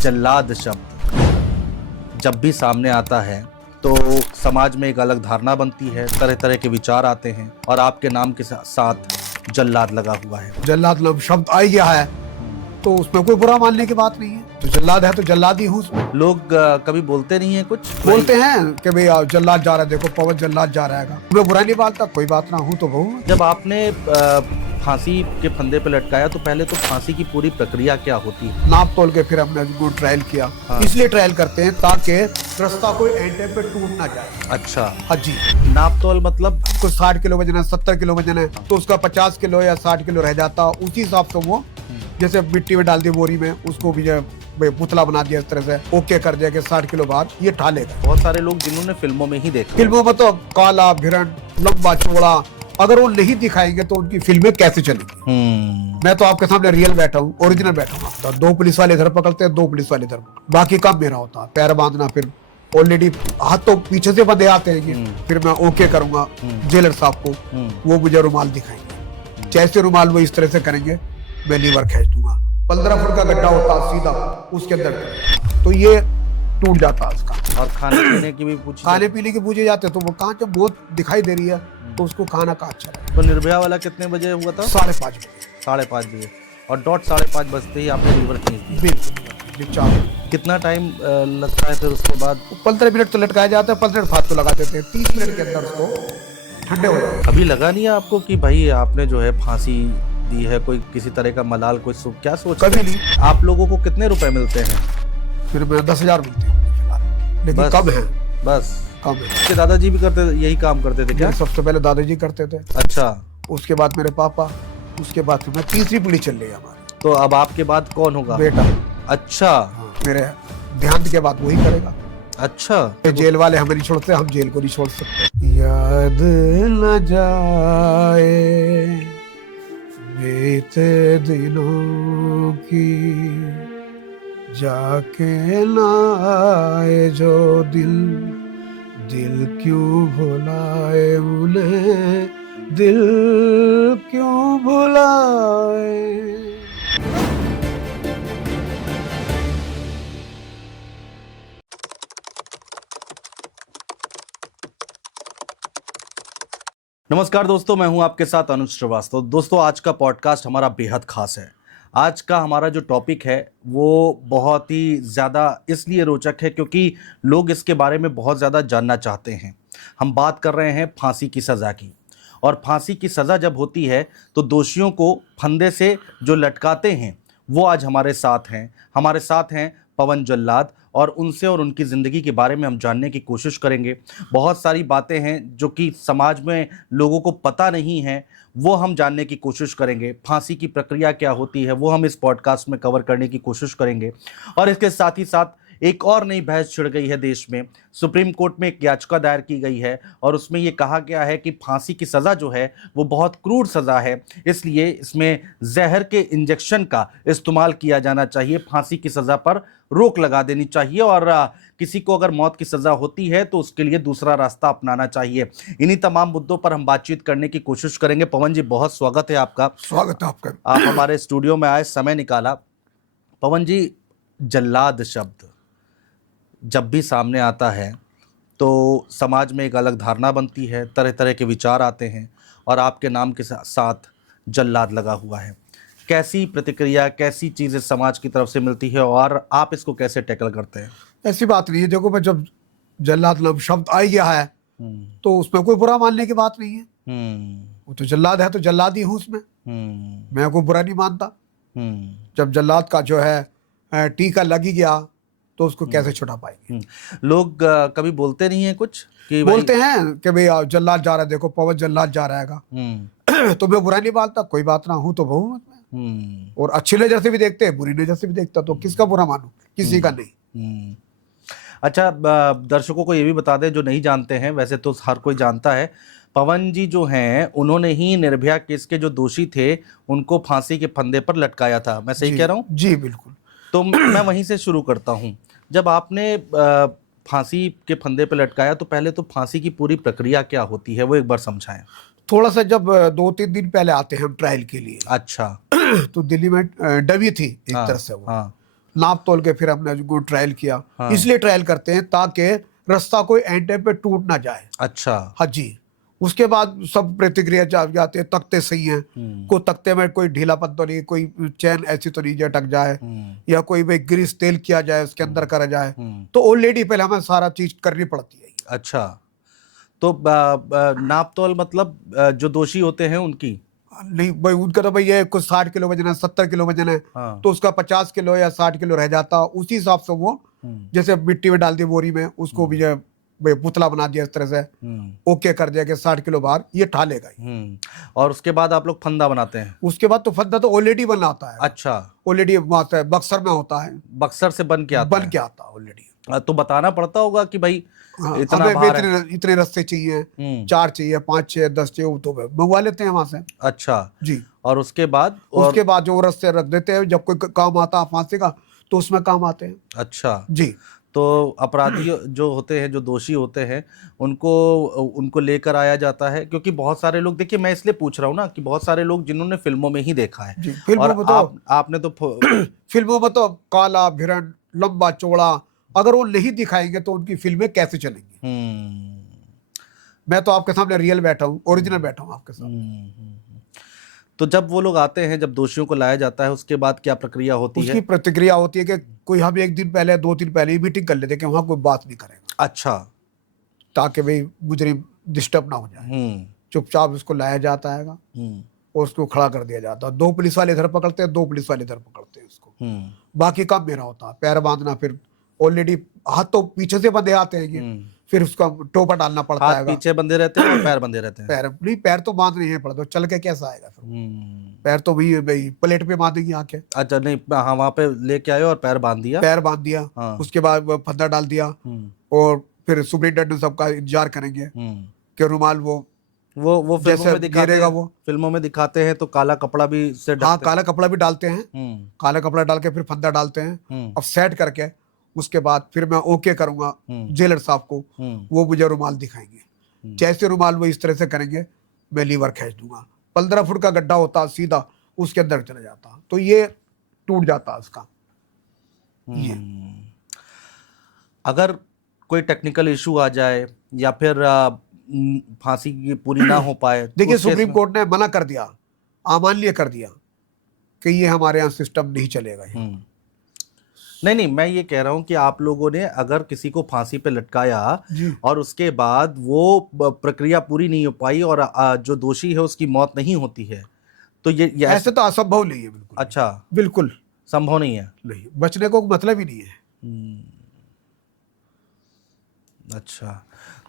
जल्लाद शब्द जब भी सामने आता है तो समाज में एक अलग धारणा बनती है, तरह तरह के विचार आते हैं और आपके नाम के साथ जल्लाद लगा हुआ है। जल्लाद शब्द आ गया है तो उसमें कोई बुरा मानने की बात नहीं है। तो जल्लाद है तो जल्लाद ही हूँ उसमें। लोग कभी बोलते नहीं है, कुछ बोलते हैं कि भाई जल्लाद जा रहा है, देखो पवन जल्लाद जा रहेगा। मैं बुरा नहीं मानता, कोई बात ना, हूँ तो बहु। जब आपने फांसी के फंदे पे लटकाया तो पहले तो फांसी की पूरी प्रक्रिया क्या होती है? नाप तोल के फिर हमने उसको ट्रायल किया। हाँ। इसलिए ट्रायल करते हैं ताकि रास्ता कोई एंड टाइम पे टूट ना जाए। अच्छा, हाँ जी। नाप तोल मतलब कुछ 60 किलो वजन है, 70 किलो वजन है तो उसका 50 किलो या 60 किलो रह जाता, उसी हिसाब से वो जैसे मिट्टी में डाल दी बोरी में, उसको भी पुतला बना दिया इस तरह से, ओके कर दिया कि 60 किलो बाद ये ठा लेगा। बहुत सारे लोग जिन्होंने फिल्मों में ही देखा, फिल्मों में तो काला भिरण लंबा चौड़ा, अगर वो नहीं दिखाएंगे तो उनकी फिल्में कैसे चलेंगी। मैं तो आपके सामने रियल बैठा हूँ, ओरिजिनल बैठा हूँ। तो 2 पुलिस वाले इधर पकड़ते हैं, 2 पुलिस वाले इधर, बाकी काम मेरा होता है पैर बांधना। फिर ऑलरेडी हाथ तो पीछे से बंधे आते हैं, फिर मैं ओके करूंगा जेलर साहब को, वो मुझे रुमाल दिखाएंगे, जैसे रुमाल वो इस तरह से करेंगे मैं लीवर खींच दूंगा। 15 फुट का गड्ढा होता सीधा, उसके अंदर तो ये टूट जाता उसका। और खाने पीने की भी पूछी, खाने पीने की पूछे जाते तो वो कहाँ, जब बहुत दिखाई दे रही है तो उसको खाना का अच्छा लगा। तो निर्भया वाला कितने बजे हुआ था? 5:30 बजे। 5:30 बजे, और डॉट 5:30 बजते ही आपने लीवर खींच दिया। बिल्कुल। कितना टाइम लगता है फिर उसके बाद? 15 मिनट तो लटकाया जाता है, 15 मिनट हाथ तो लगा देते हैं, 30 मिनट के अंदर उसको ठंडे हो जाते हैं। अभी लगा नहीं है आपको कि भाई आपने जो है फांसी दी है, कोई किसी तरह का मलाल, कोई क्या सोच? कभी नहीं। आप लोगों को कितने रुपए मिलते हैं? फिर मैं 10,000 मिलते हैं फिलहाल, लेकिन बस? कम है, बस कम है। आपके दादाजी भी करते, यही काम करते थे क्या? मेरे सबसे पहले दादाजी करते थे, अच्छा, उसके बाद मेरे पापा, उसके बाद फिर मैं, तीसरी पीढ़ी चल रही है हमारी। तो अब आपके बाद कौन होगा? बेटा। अच्छा। हाँ, मेरे देहांत के बाद वही करेगा। अच्छा, जेल वाले हमें नहीं छोड़ते, हम जेल को नहीं छोड़ सकते। याद न जाए बीते दिनों की, जाके लाए जो दिल, दिल क्यों भुलाए उन्हें, दिल क्यों भुलाए। नमस्कार दोस्तों, मैं हूं आपके साथ अनुज श्रीवास्तव। दोस्तों, आज का पॉडकास्ट हमारा बेहद खास है। आज का हमारा जो टॉपिक है वो बहुत ही ज़्यादा इसलिए रोचक है क्योंकि लोग इसके बारे में बहुत ज़्यादा जानना चाहते हैं। हम बात कर रहे हैं फांसी की सज़ा की, और फांसी की सज़ा जब होती है तो दोषियों को फंदे से जो लटकाते हैं वो आज हमारे साथ हैं। हमारे साथ हैं पवन जल्लाद, और उनसे और उनकी ज़िंदगी के बारे में हम जानने की कोशिश करेंगे। बहुत सारी बातें हैं जो कि समाज में लोगों को पता नहीं है, वो हम जानने की कोशिश करेंगे। फांसी की प्रक्रिया क्या होती है वो हम इस पॉडकास्ट में कवर करने की कोशिश करेंगे। और इसके साथ ही साथ एक और नई बहस छिड़ गई है देश में। सुप्रीम कोर्ट में एक याचिका दायर की गई है और उसमें ये कहा गया है कि फांसी की सज़ा जो है वो बहुत क्रूर सज़ा है, इसलिए इसमें जहर के इंजेक्शन का इस्तेमाल किया जाना चाहिए। फांसी की सज़ा पर रोक लगा देनी चाहिए, और किसी को अगर मौत की सज़ा होती है तो उसके लिए दूसरा रास्ता अपनाना चाहिए। इन्हीं तमाम मुद्दों पर हम बातचीत करने की कोशिश करेंगे। पवन जी, बहुत स्वागत है आपका। स्वागत है आपका। आप हमारे स्टूडियो में आए, समय निकाला। पवन जी, जल्लाद शब्द जब भी सामने आता है तो समाज में एक अलग धारणा बनती है, तरह तरह के विचार आते हैं और आपके नाम के साथ जल्लाद लगा हुआ है। कैसी प्रतिक्रिया, कैसी चीज़ें समाज की तरफ से मिलती है और आप इसको कैसे टैकल करते हैं? ऐसी बात नहीं है, देखो मैं जब जल्लाद शब्द आ गया है तो उसमें कोई बुरा मानने की बात नहीं है। वो तो जल्लाद है तो जल्लाद ही हूँ उसमें, मैं कोई बुरा नहीं मानता। जब जल्लाद का जो है टीका लग ही गया तो उसको कैसे छुड़ा पाएंगे। लोग कभी बोलते नहीं है कुछ कि बोलते हैं कि भाई जल्लाद जा रहा है, देखो पवन जल्लाद जा रहेगा। तो मैं बुरा नहीं मानता, कोई बात ना, हूँ तो बहुमत में। और अच्छी नजर से भी देखते हैं, बुरी नजर से भी देखता, तो किसका बुरा मानूं? किसी का नहीं। अच्छा, दर्शकों को ये भी बता दें जो नहीं जानते हैं, वैसे तो हर कोई जानता है, पवन जी जो हैं उन्होंने ही निर्भया केस के जो दोषी थे उनको फांसी के फंदे पर लटकाया था। मैं सही कह रहा हूँ? जी बिल्कुल। तो मैं वहीं से शुरू करता हूँ। जब आपने फांसी के फंदे पर लटकाया तो पहले तो फांसी की पूरी प्रक्रिया क्या होती है वो एक बार समझाएं। थोड़ा सा जब 2-3 दिन पहले आते हैं हम ट्रायल के लिए। अच्छा। तो दिल्ली में डमी थी एक तरह से वो। हाँ। नाप तोल के फिर हमने उसको ट्रायल किया। हाँ। इसलिए ट्रायल करते हैं ताकि रास्ता कोई एंड टाइम पे टूट ना जाए। अच्छा। हाँ जी। उसके बाद सब प्रतिक्रिया जाते हैं, तख्ते सही हैं, कोई तख्ते में कोई ढीलापन तो नहीं, कोई चैन ऐसी तो नहीं जो अटक जाए, या कोई भाई ग्रीस तेल किया जाए उसके अंदर करा जाए, तो ऑलरेडी पहले हमें सारा चीज करनी पड़ती है। अच्छा, तो नाप तोल मतलब जो दोषी होते हैं उनकी? नहीं भाई, उनका तो भाई ये कुछ 60 किलो वजन है, 70 किलो वजन है, हाँ। तो उसका 50 किलो या 60 किलो रह जाता, उसी हिसाब से वो जैसे मिट्टी में डाल दी बोरी में, उसको भी जो भाई पुतला बना दिया इस तरह से, ओके कर दिया कि 60 किलो बाहर ये ठा लेगा ही। और उसके बाद आप लोग फंदा बनाते हैं? उसके बाद तो फंदा तो ऑलरेडी बना आता है। अच्छा, ऑलरेडी बक्सर में होता है, बक्सर से बन के आता बन के आता है ऑलरेडी। तो बताना पड़ता होगा कि भाई हाँ, इतना हमें भार है। इतने रस्ते चाहिए, 4 चाहिए, 5 चाहिए, 10 चाहिए, वो तो मंगवा लेते हैं वहां से। अच्छा जी। और उसके बाद उसके बाद जो रस्ते रख देते हैं, जब कोई काम आता है फांसी का तो उसमें काम आते हैं। अच्छा, जी। तो अपराधी जो होते हैं, जो दोषी होते हैं, उनको उनको लेकर आया जाता है, क्योंकि बहुत सारे लोग, देखिए मैं इसलिए पूछ रहा हूँ ना कि बहुत सारे लोग जिन्होंने फिल्मों में ही देखा है, जी, फिल्मों और में तो आपने तो फिल्मों में तो काला भिरण, लंबा चौड़ा, अगर वो नहीं दिखाएंगे तो उनकी फिल्में कैसे चलेंगी। मैं तो आपके सामने रियल बैठा हूँ, ओरिजिनल बैठा हूँ आपके सामने। तो जब वो लोग आते हैं, जब दोषियों को लाया जाता है, उसके बाद क्या प्रक्रिया होती उसकी है? प्रतिक्रिया होती है कि कोई हम एक दिन पहले, 2 दिन पहले ही मीटिंग कर लेते हैं कि वहां कोई बात नहीं करेगा, अच्छा। ताकि भाई मुजरिम डिस्टर्ब ना हो जाए। चुपचाप उसको लाया जाता है और उसको खड़ा कर दिया जाता है। 2 पुलिस वाले इधर पकड़ते हैं, 2 पुलिस वाले इधर पकड़ते हैं उसको। बाकी काम मेरा होता है, पैर बांधना, फिर ऑलरेडी हाथ तो पीछे से बंधे आते हैं, फिर उसका टोपा डालना पड़ता है। हाथ पीछे बंधे रहते हैं और पैर बंधे रहते हैं? पैर नहीं, पैर तो बांध नहीं पड़ता, चल के कैसा आएगा फिर। पैर तो भाई प्लेट पे बांधेंगी आके। अच्छा, नहीं, हाँ, वहां पे लेके आए और पैर बांध दिया? पैर बांध दिया। हाँ। उसके बाद वो फंदा डाल दिया, और फिर सुपरिटेंडेंट सबका इंतजार करेंगे कि रुमाल वो फिल्मों में दिखाते हैं, वो फिल्मों में दिखाते हैं तो काला कपड़ा भी से हाँ, ढकते काला कपड़ा भी डालते हैं। काला कपड़ा डाल के फिर फंदा डालते हैं, अब सेट करके उसके बाद फिर मैं ओके करूंगा जेलर साहब को, वो मुझे रुमाल दिखाएंगे। जैसे रुमाल वो इस तरह से करेंगे, मैं लीवर खींच दूंगा। 15 फुट का गड्ढा होता सीधा, उसके अंदर चला जाता, तो ये टूट जाता उसका। ये अगर कोई टेक्निकल इशू आ जाए या फिर फांसी की पूरी ना हो पाए, देखिए, उस केस सुप्रीम में- कोर्ट ने मना कर दिया, अमान्य कर दिया कि ये हमारे यहाँ सिस्टम नहीं चलेगा। नहीं, मैं ये कह रहा हूं कि आप लोगों ने अगर किसी को फांसी पे लटकाया और उसके बाद वो प्रक्रिया पूरी नहीं हो पाई और जो दोषी है उसकी मौत नहीं होती है, तो ये ऐसे तो असंभव नहीं है, बिल्कुल। अच्छा, बिल्कुल संभव नहीं है? नहीं, बचने को मतलब ही नहीं है। अच्छा,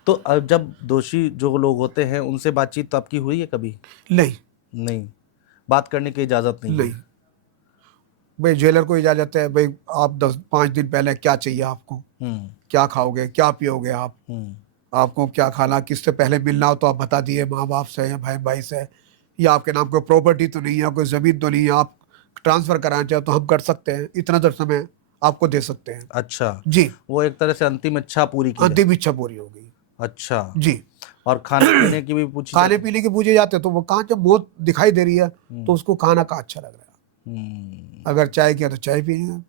तो अब जब दोषी जो लोग होते हैं उनसे बातचीत तो आपकी हुई है कभी? नहीं, बात करने की इजाजत नहीं है? नहीं भाई, जेलर को इजाजत है भाई, आप 5 दिन पहले क्या चाहिए आपको, क्या खाओगे, क्या पियोगे आप, आपको क्या खाना, किससे पहले मिलना हो तो आप बता दिए, माँ बाप से या भाई से, या आपके नाम कोई प्रॉपर्टी तो नहीं है, कोई जमीन तो नहीं है, आप ट्रांसफर कराना चाहे तो हम कर सकते हैं, इतना तो समय आपको दे सकते हैं। अच्छा जी, वो एक तरह से अंतिम इच्छा पूरी की है। अंतिम इच्छा पूरी हो गई। अच्छा जी, और खाने पीने की भी पूछी खाने जाती? पीने के पूछे जाते तो वो कहाँ, जब मौत दिखाई दे रही है तो उसको खाना का अच्छा लग रहा है। अगर चाय किया तो चाय पिएगा।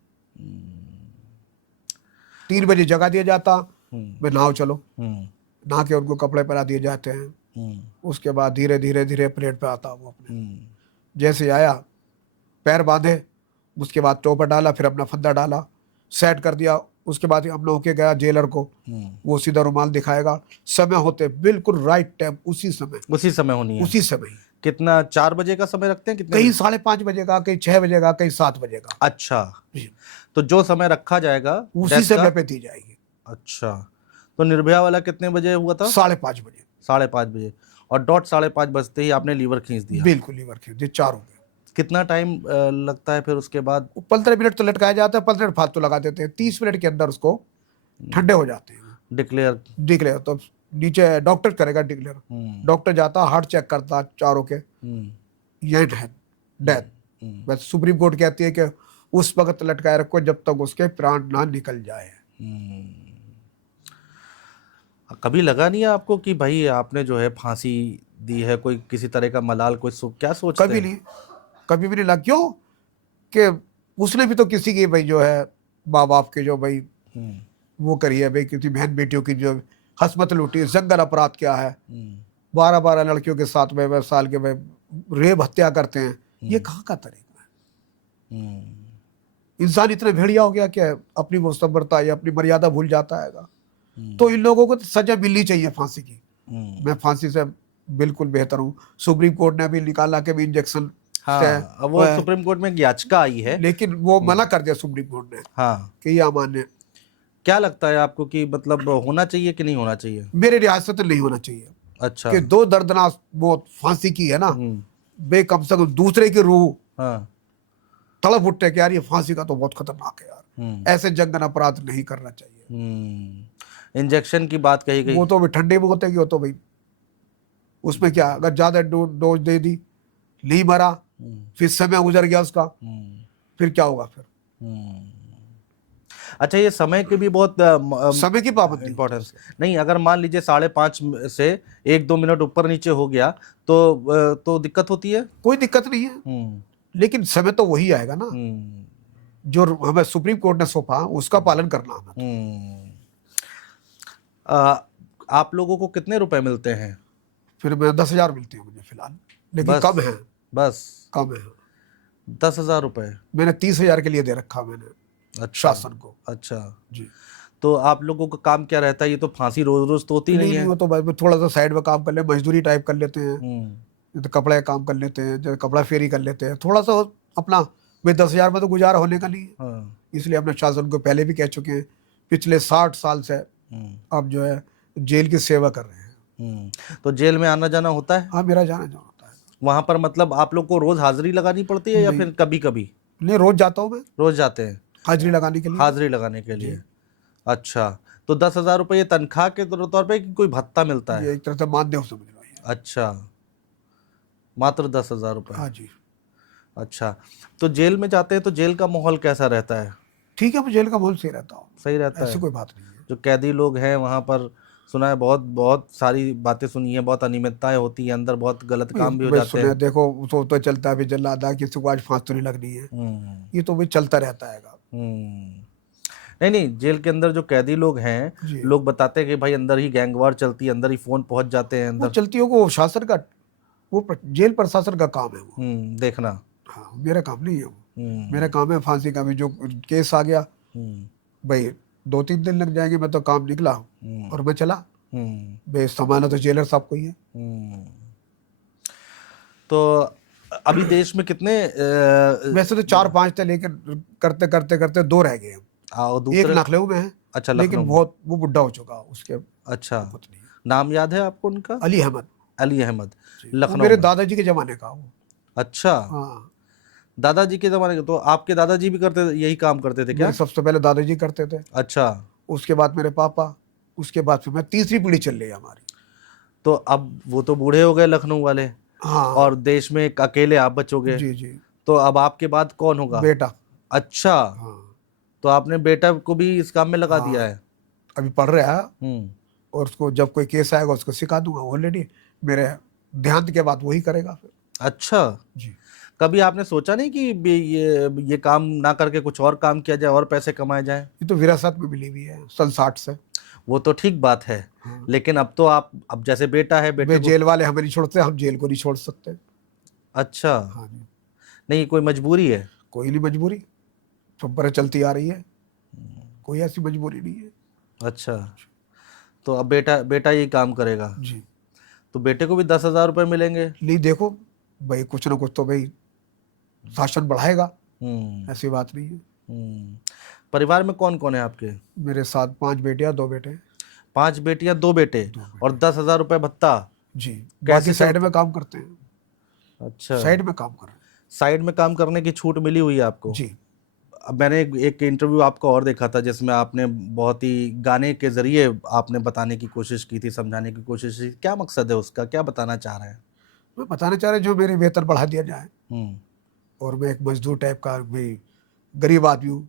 3 बजे जगा दिया जाता, मैं नहाओ चलो, नहा के उनको कपड़े पहना दिए जाते हैं। उसके बाद धीरे धीरे धीरे प्लेट पे आता वो अपने, जैसे आया पैर बांधे, उसके बाद टोपर डाला, फिर अपना फंदा डाला, सेट कर दिया। उसके बाद हम लोग के गया जेलर को, वो सीधा रुमाल दिखाएगा, समय होते बिल्कुल राइट टाइम, उसी समय होनी है? उसी समय ही। कितना, 4 बजे का समय रखते हैं? कितने कहीं 5:30 बजे का, कहीं 6 बजे का, कहीं 7 बजे का। अच्छा, तो जो समय रखा जाएगा उसी डेथ समय का? पे दी जाएगी। अच्छा, तो निर्भया वाला कितने बजे हुआ था? 5:30 बजे। 5:30 बजे, और डॉट 5:30 बजते ही आपने लीवर खींच दिया? बिल्कुल, लीवर खींच दिए, 4 हो गए। कितना टाइम लगता है फिर उसके बाद? 15 मिनट तो लटकाया जाता है, 15 मिनट फालतू लगा देते हैं, 30 मिनट के अंदर उसको ठंडे हो जाते हैं। डिक्लेयर तो नीचे डॉक्टर करेगा डिक्लेयर, डॉक्टर जाता, हार्ट चेक करता चारों के, ये डेथ। बस सुप्रीम कोर्ट कहती है कि उस वक्त लटकाए रखो जब तक उसके प्राण ना निकल जाए। कभी लगा नहीं है आपको कि भाई आपने जो है फांसी दी है, कोई किसी तरह का मलाल, कोई क्या सोचते कभी हैं? नहीं, कभी भी नहीं लगा। क्यों कि उसने भी तो किसी की भाई जो है माँ बाप के जो भाई हम्म, वो करी है भाई, किसी बहन बेटियों की जो हसमत लूटी है। जंगल अपराध क्या है, हम्म, 12-12 लड़कियों के साथ में साल के में रेप हत्या करते हैं। ये कहाँ का तरीका है? हम्म, इंसान इतना भेड़िया हो गया कि अपनी मुस्तबरता या अपनी मर्यादा भूल जाता है। हम्म, तो इन लोगों को तो सजा मिलनी चाहिए फांसी की। हम्म। मैं फांसी से बिल्कुल बेहतर हूँ। सुप्रीम कोर्ट ने भी निकाला कि भी इंजेक्शन से हाँ, अब वो सुप्रीम कोर्ट में एक याचिका आई है। लेकिन वो मना कर दिया सुप्रीम कोर्ट ने हाँ, कि ये अमान्य। क्या लगता है आपको कि मतलब होना चाहिए कि नहीं होना चाहिए? मेरे रियासत में नहीं होना चाहिए अच्छा। कि दो दर्दनाक मौत फांसी की है ना, हम्म, बे कम से कम दूसरे की रूह हाँ, तड़प उठते कि यार ये फांसी का तो बहुत खतरनाक है यार, हम्म, ऐसे जंगन अपराध नहीं करना चाहिए। इंजेक्शन की बात कही गई। वो तो भाई ठंडे में होते कि वो तो भाई उसमें क्या, अगर ज्यादा डोज दे दी, नहीं मरा, हम्म, फिर समय गुजर गया उसका, हम्म, फिर क्या होगा फिर? हम्म। अच्छा, ये समय की भी बहुत समय की पाबंदी होती है इम्पोर्टेंस। उसमें। नहीं, अगर मान लीजिए 5:30 से 1-2 मिनट ऊपर नीचे हो गया तो दिक्कत होती है। कोई दिक्कत नहीं है, हम्म, लेकिन समय तो वही आएगा ना हम्म, जो हमें सुप्रीम कोर्ट ने सौंपा, उसका पालन करना हमें। हम्म। आ, आप लोगों को कितने रुपए मिलते हैं? फिर मैं 10,000 मिलती है मुझे फिलहाल, लेकिन बस, कम है, बस कम है। 10,000 रुपए? मैंने 30,000 के लिए दे रखा मैंने अच्छा, शासन को। अच्छा। जी। तो आप लोगों का काम क्या रहता है? ये तो फांसी रोज रोज तो होती नहीं नहीं नहीं, है। वो तो भाई थोड़ा सा साइड में काम कर ले, मजदूरी टाइप कर लेते हैं, हम्म, तो कपड़े का काम कर लेते हैं, जो कपड़ा फेरी कर लेते हैं थोड़ा सा अपना। भाई 10,000 में तो गुजारा होने का नहीं है, हाँ, इसलिए हमने शासन को पहले भी कह चुके हैं, पिछले 60 साल से हम्म, अब जो है जेल की सेवा कर रहे हैं। तो जेल में आना जाना होता है? हाँ, मेरा जाना जाना होता है। वहां पर मतलब आप लोग को रोज हाजिरी लगानी पड़ती है या नहीं फिर कभी कभी? नहीं, रोज जाता हूँ मैं रोज जाते हैं हाजिरी लगाने के लिए। हाजिरी लगाने के जी, लिए? अच्छा। तो 10,000 रुपये ये तनख्वाह के तौर पे कि कोई भत्ता मिलता है? ये एक तरह से मानदेय समझ लो ये। अच्छा, मात्र 10,000 रुपये। हाँ जी। अच्छा। तो जेल में जाते हैं तो जेल का माहौल कैसा रहता है? ठीक है, मैं जेल का माहौल सही रहता हूँ, सही रहता ऐसी है? कोई बात नहीं है। जो कैदी लोग हैं वहां पर, सुना है बहुत बहुत सारी बातें सुनी है, बहुत अनियमितताएं होती है अंदर, बहुत गलत काम भी हो भाई जाते सुने हैं। देखो, तो चलता है भी जल्लादा, किसी को आज फांस तो नहीं लगनी है, हम्म, ये तो भाई चलता रहता है। हम्म। नहीं नहीं, जेल के अंदर जो कैदी लोग हैं, जी, लोग बताते हैं कि भाई अंदर ही गैंगवार चलती है, अंदर ही फोन पहुंच जाते हैं वो अंदर। चलती होगी, वो शासन का, जेल प्रशासन का काम है वो। देखना। हाँ, मेरा काम नहीं है वो। हम्म, मेरा काम है फांसी का भी जो केस आ गया, हम्म, भाई 2-3 दिन लग जाएंगे, मैं तो काम निकला हम्म, और मैं चला, हम्म, भाई संभालना तो जेलर साहब को ही है। हम्म। तो अभी देश में कितने वैसे तो 4-5 थे, लेकिन करते करते करते 2 रह गए हम। एक दूसरे? लखनऊ में है, अच्छा, लेकिन लखनऊ में। बहुत वो बुढ़ा हो चुका, उसके अच्छा, पत्नी है नाम याद है आपको उनका? अली अहमद। अली अहमद। जी, वो लखनऊ मेरे में। दादाजी के जमाने का वो। अच्छा, हाँ, दादाजी के जमाने के? तो आपके दादाजी भी करते यही काम करते थे मेरे क्या? सबसे पहले दादाजी करते थे, अच्छा। उसके बाद मेरे पापा, उसके बाद फिर मैं, तीसरी पीढ़ी चल रही है हमारी। तो अब वो तो बूढ़े हो गए लखनऊ वाले, और हाँ। देश में एक अकेले आप बचोगे। जी जी। तो अब आपके बाद कौन होगा? बेटा। अच्छा। हाँ। तो आपने बेटा को भी इस काम में लगा दिया हाँ, है? अभी पढ़ रहा है, हम्म, और उसको जब कोई केस आएगा उसको सिखा दूंगा, ऑलरेडी मेरे देहांत के बाद वही करेगा फिर। अच्छा। जी। कभी आपने सोचा नहीं कि ये काम ना करके कुछ और काम किया जाए और पैसे कमाए जाए? ये तो विरासत में मिली हुई है सन 60 से। वो तो ठीक बात है, हाँ, लेकिन अब तो आप, अब जैसे बेटा है, बेटे वे को। जेल वाले हमें नहीं छोड़ते, हम जेल को नहीं छोड़ सकते। अच्छा। हाँ जी। नहीं, कोई मजबूरी है? कोई नहीं मजबूरी, परंपरा चलती आ रही है, कोई ऐसी मजबूरी नहीं है। अच्छा। तो अब बेटा बेटा यही काम करेगा? जी। तो बेटे को भी 10,000 रुपये मिलेंगे? नहीं देखो भाई, कुछ ना कुछ तो भाई शासन बढ़ाएगा, हम्म, ऐसी बात नहीं है। हम्म। परिवार में कौन कौन है आपके? मेरे साथ 5 बेटियां 2 बेटे। 5 बेटियां 2 बेटे? 2 और बेटे। 10,000 रुपये भत्ता? जी। कैसे बाकी साइड चलता? में काम करते हैं, अच्छा। साइड में काम कर रहे साइड में काम करने की छूट मिली हुई है हैं। आपको? जी। अब मैंने एक इंटरव्यू आपका और देखा था जिसमें आपने बहुत ही गाने के जरिए आपने बताने की कोशिश की थी, समझाने की कोशिश की। क्या मकसद है उसका, क्या बताना चाह रहे हैं? मैं बताना चाह रहा जो मेरी वेतन बढ़ा दिया जाए, हम्म, और मैं एक मजदूर टाइप का भाई, गरीब आदमी हूँ,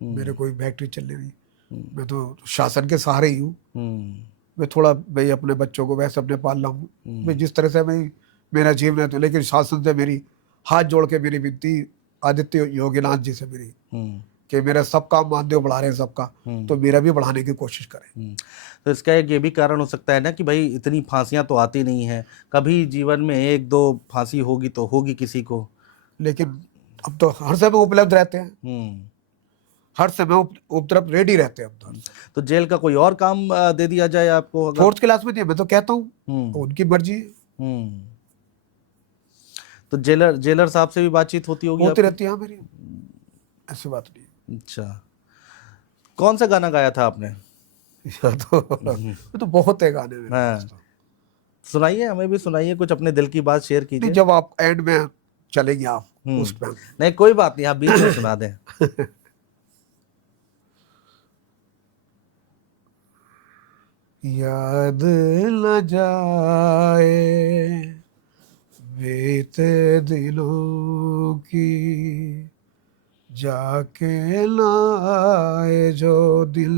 मेरे हम्म, कोई फैक्ट्री चलने नहीं, हम्म, मैं तो शासन के सहारे ही हूँ। हम्म, मैं थोड़ा भाई अपने बच्चों को वैसे अपने पाल रहा हूँ, मैं हम्म, जिस तरह से मैं, मेरा जीवन है तो, लेकिन शासन से मेरी हाथ जोड़ के मेरी विनती आदित्य योगीनाथ जी से मेरी हम्म, कि मेरा सब काम मानदेय बढ़ा रहे हैं सबका, तो मेरा भी बढ़ाने की कोशिश करें। तो इसका एक ये भी कारण हो सकता है ना कि भाई इतनी फांसियां तो आती नहीं है, कभी जीवन में एक दो फांसी होगी तो होगी किसी को। लेकिन अब तो हर समय उपलब्ध रहते हैं, हम्म। हर समय उपद्रव रेडी रहते हैं। अब तो तो जेल का कोई और काम दे दिया जाए आपको अगर। 4th क्लास में दिया, मैं तो कहता हूँ हम्म। उनकी मर्जी है। हम्म। तो जेलर साहब से भी बातचीत होती होगी होती आपकी? रहती है मेरी, ऐसी बात नहीं। अच्छा, कौन सा गाना गाया था आपने? या तो बहुत है गाने मेरे पास हाँ, तो। सुनाइए, हमें भी सुनाइए, कुछ अपने दिल की बात शेयर नहीं, कीजिए। जब आप एंड में चलेंगे आप उस टाइम। नहीं कोई बात नहीं, आप बीच में सुना दें। याद न जाए बीते दिनों की, जाके ना आए जो दिल,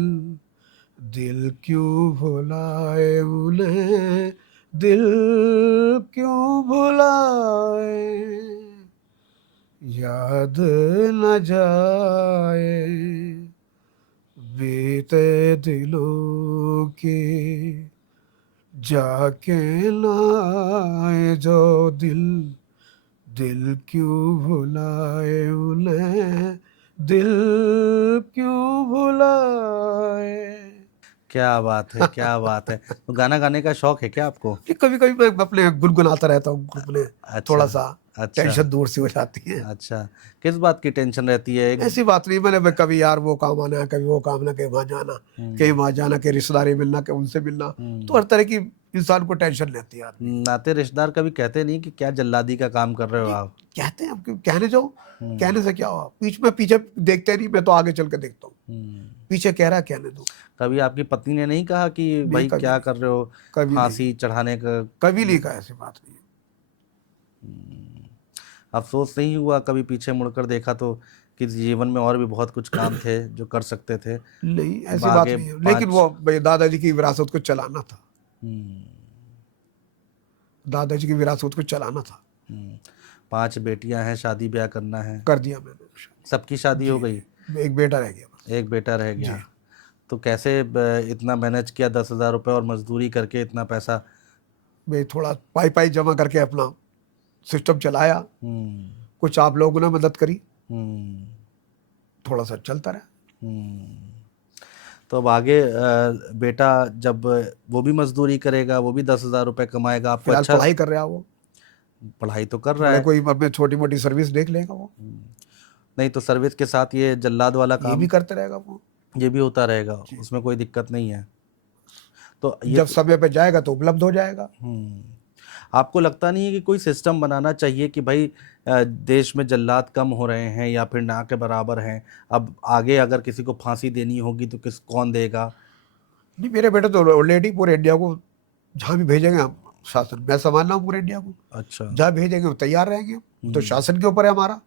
दिल क्यों भुलाए उन्हें, दिल क्यों भुलाए, याद न जाए बीते दिलों की, जाके लाए जो दिल, दिल क्यों भुलाए उन्हें, दिल क्यों भुलाए। क्या बात है, क्या बात है। तो गाना गाने का शौक है क्या आपको? कभी कभी मैं अपने गुनगुनाता रहता हूँ, अपने अच्छा। थोड़ा सा अच्छा। टेंशन दूर सी हो जाती है। अच्छा, किस बात की टेंशन रहती है? एक ऐसी बात नहीं, मैंने मैं कभी यार वो काम आना, कभी वो काम ना, कहीं वहाँ जाना, कहीं वहाँ जाना, कहीं रिश्तेदारी मिलना, कहीं उनसे मिलना, तो हर तरह की इंसान को टेंशन रहती है आदमी। नाते रिश्तेदार कभी कहते नहीं कि क्या जल्लादी का काम कर रहे हो आप? कहते हैं, अब कहने जाओ, कहने से क्या हुआ, पीछे देखते नहीं, मैं तो आगे चल के देखता हूँ, पीछे कह रहा है कहने दो। कभी आपकी पत्नी ने नहीं कहा कि नहीं, भाई कभी क्या नहीं, कर रहे हो, कभी नहीं, फांसी चढ़ाने का? कभी नहीं कहा, ऐसी बात नहीं। अफसोस नहीं हुआ कभी पीछे मुड़कर देखा तो कि जीवन में और भी बहुत कुछ काम थे जो कर सकते थे? नहीं, अब ऐसी बात आगे नहीं है, लेकिन 5। वो भाई दादाजी की विरासत को चलाना था, दादाजी की विरासत को चलाना था। 5 बेटियां हैं, शादी ब्याह करना है। कर दिया मैंने, सबकी शादी हो गई? एक बेटा रह गया बस। एक बेटा रह गया। तो कैसे इतना मैनेज किया, 10,000 रुपये और मजदूरी करके इतना पैसा? मैं थोड़ा पाई पाई जमा करके अपना सिस्टम चलाया, हम्म। कुछ आप लोगों ने मदद करी, हम्म। थोड़ा सा चलता रहा। तो अब आगे बेटा जब वो भी मजदूरी करेगा, वो भी 10,000 रुपये कमाएगा, आपको फिलहाल अच्छा? पढ़ाई कर रहा वो, पढ़ाई तो कर रहा बड़े है। कोई अपने छोटी मोटी सर्विस देख लेगा वो, नहीं तो सर्विस के साथ ये जल्लाद वाला ये भी काम करते रहेगा वो। ये भी होता रहेगा, उसमें कोई दिक्कत नहीं है। तो ये जब समय पे जाएगा तो उपलब्ध हो जाएगा। आपको लगता नहीं है कि कोई सिस्टम बनाना चाहिए कि भाई देश में जल्लाद कम हो रहे हैं या फिर ना के बराबर हैं, अब आगे अगर किसी को फांसी देनी होगी तो कौन देगा? नहीं, मेरे बेटे तो ऑलरेडी पूरे इंडिया को जहाँ भी भेजेंगे हम, शासन मैं संभालना हूँ पूरे इंडिया को, अच्छा। जहाँ भेजेंगे वो तैयार रहेंगे, तो शासन के ऊपर है हमारा।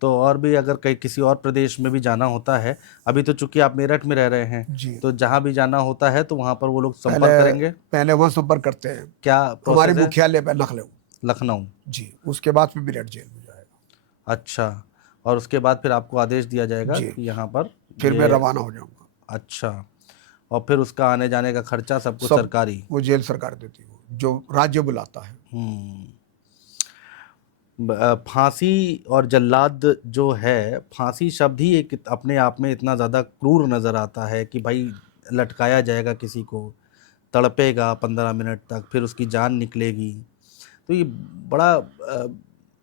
तो और भी अगर कहीं किसी और प्रदेश में भी जाना होता है, अभी तो चूंकि आप मेरठ में रह रहे हैं, जी, तो जहाँ भी जाना होता है तो वहाँ पर वो लोग संपर्क पहले करेंगे? पहले वहाँ संपर्क करते हैं, क्या हमारे प्रोसेस है? मुख्यालय पे लखनऊ। लखनऊ। जी, उसके बाद फिर मेरठ जेल में जाएगा। अच्छा, और उसके बाद फिर आपको आदेश दिया जाएगा जी, कि यहाँ पर फिर मैं ये। रवाना हो जाऊंगा। अच्छा, और फिर उसका आने जाने का खर्चा सब कुछ सब सरकारी? वो जेल सरकार देती है, जो राज्य बुलाता है। फांसी और जल्लाद जो है, फांसी शब्द ही एक अपने आप में इतना ज़्यादा क्रूर नज़र आता है कि भाई लटकाया जाएगा किसी को, तड़पेगा 15 मिनट तक, फिर उसकी जान निकलेगी। तो ये बड़ा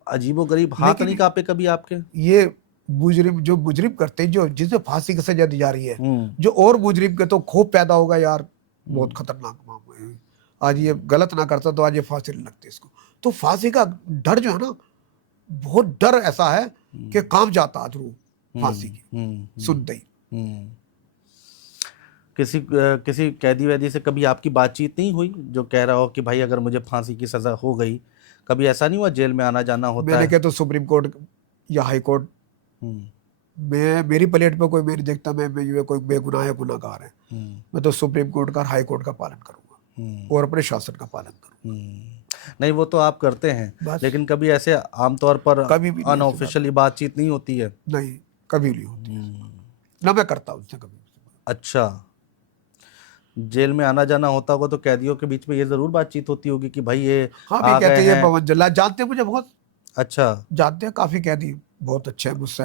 अजीबोगरीब। हाथ लेकिन नहीं कांपे कभी आपके? ये मुजरिम करते हैं, जो जिसे फांसी की सजा दी जा रही है, जो और मुजरिम के तो खौफ पैदा होगा यार, बहुत खतरनाक मामला है। आज ये गलत ना करता तो आज ये फांसी नहीं लगती इसको। तो फांसी का डर जो है ना, बहुत डर ऐसा है कि काम जाता अधरू फांसी की सुनते ही। किसी कैदी वैदी से कभी आपकी बातचीत नहीं हुई जो कह रहा हो कि भाई अगर मुझे फांसी की सज़ा हो गई? कभी ऐसा नहीं हुआ? जेल में आना जाना होता मैंने है। कहा तो सुप्रीम कोर्ट या हाई कोर्ट, मैं मेरी प्लेट पे कोई मेरी देखता मैं कोई बेगुनाह है, गुनाहगार है, मैं तो सुप्रीम कोर्ट का हाई कोर्ट का पालन करूंगा और अपने शासन का पालन करूंगा। नहीं वो तो आप करते हैं, बस। लेकिन कभी ऐसे आमतौर पर कभी भी नहीं ऐसी अनऑफिशियली बातचीत नहीं होती है? नहीं, कभी नहीं होती, ना मैं करता हूँ उससे कभी। अच्छा, जेल में आना जाना होता होगा तो कैदियों के बीच में ये जरूर बातचीत होती होगी कि भाई ये हाँ, भी आ गए कहते हैं ये हैं। पवन जल्लाद, जानते हैं मुझे बहुत, अच्छा। जानते हैं काफी कैदी, बहुत अच्छे हैं मुझसे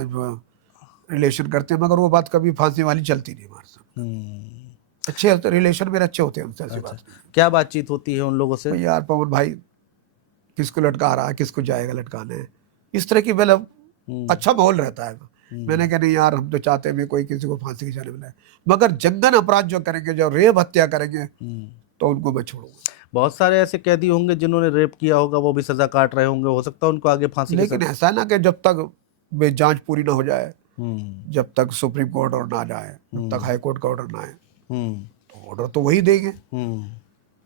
रिलेशन करते हैं, मगर वो बात कभी फांसी वाली चलती नहीं हमारे साथ। हम्म। अच्छे रिलेशन मेरे अच्छे होते हैं उनसे, ऐसी अच्छा, बात नहीं। क्या बातचीत होती है उन लोगों से? भाई यार पवन भाई, किसको लटका रहा है, किसको जाएगा लटकाने, इस तरह की मतलब अच्छा माहौल रहता है। मैंने कहा नहीं यार, हम तो चाहते हैं भी कोई किसी को फांसी की जाने मिले, मगर जंगन अपराध जो करेंगे, जो रेप हत्या करेंगे, तो उनको मैं छोड़ूंगा। बहुत सारे ऐसे कैदी होंगे जिन्होंने रेप किया होगा, वो भी सजा काट रहे होंगे, हो सकता है उनको आगे फांसी की लेकिन सजा। ऐसा ना कि जब तक वे जांच पूरी ना हो जाए, हम्म। जब तक सुप्रीम कोर्ट ऑर्डर ना जाए, जब तक हाई कोर्ट का ऑर्डर ना आए, हम्म। तो ऑर्डर तो वही देंगे। हम्म।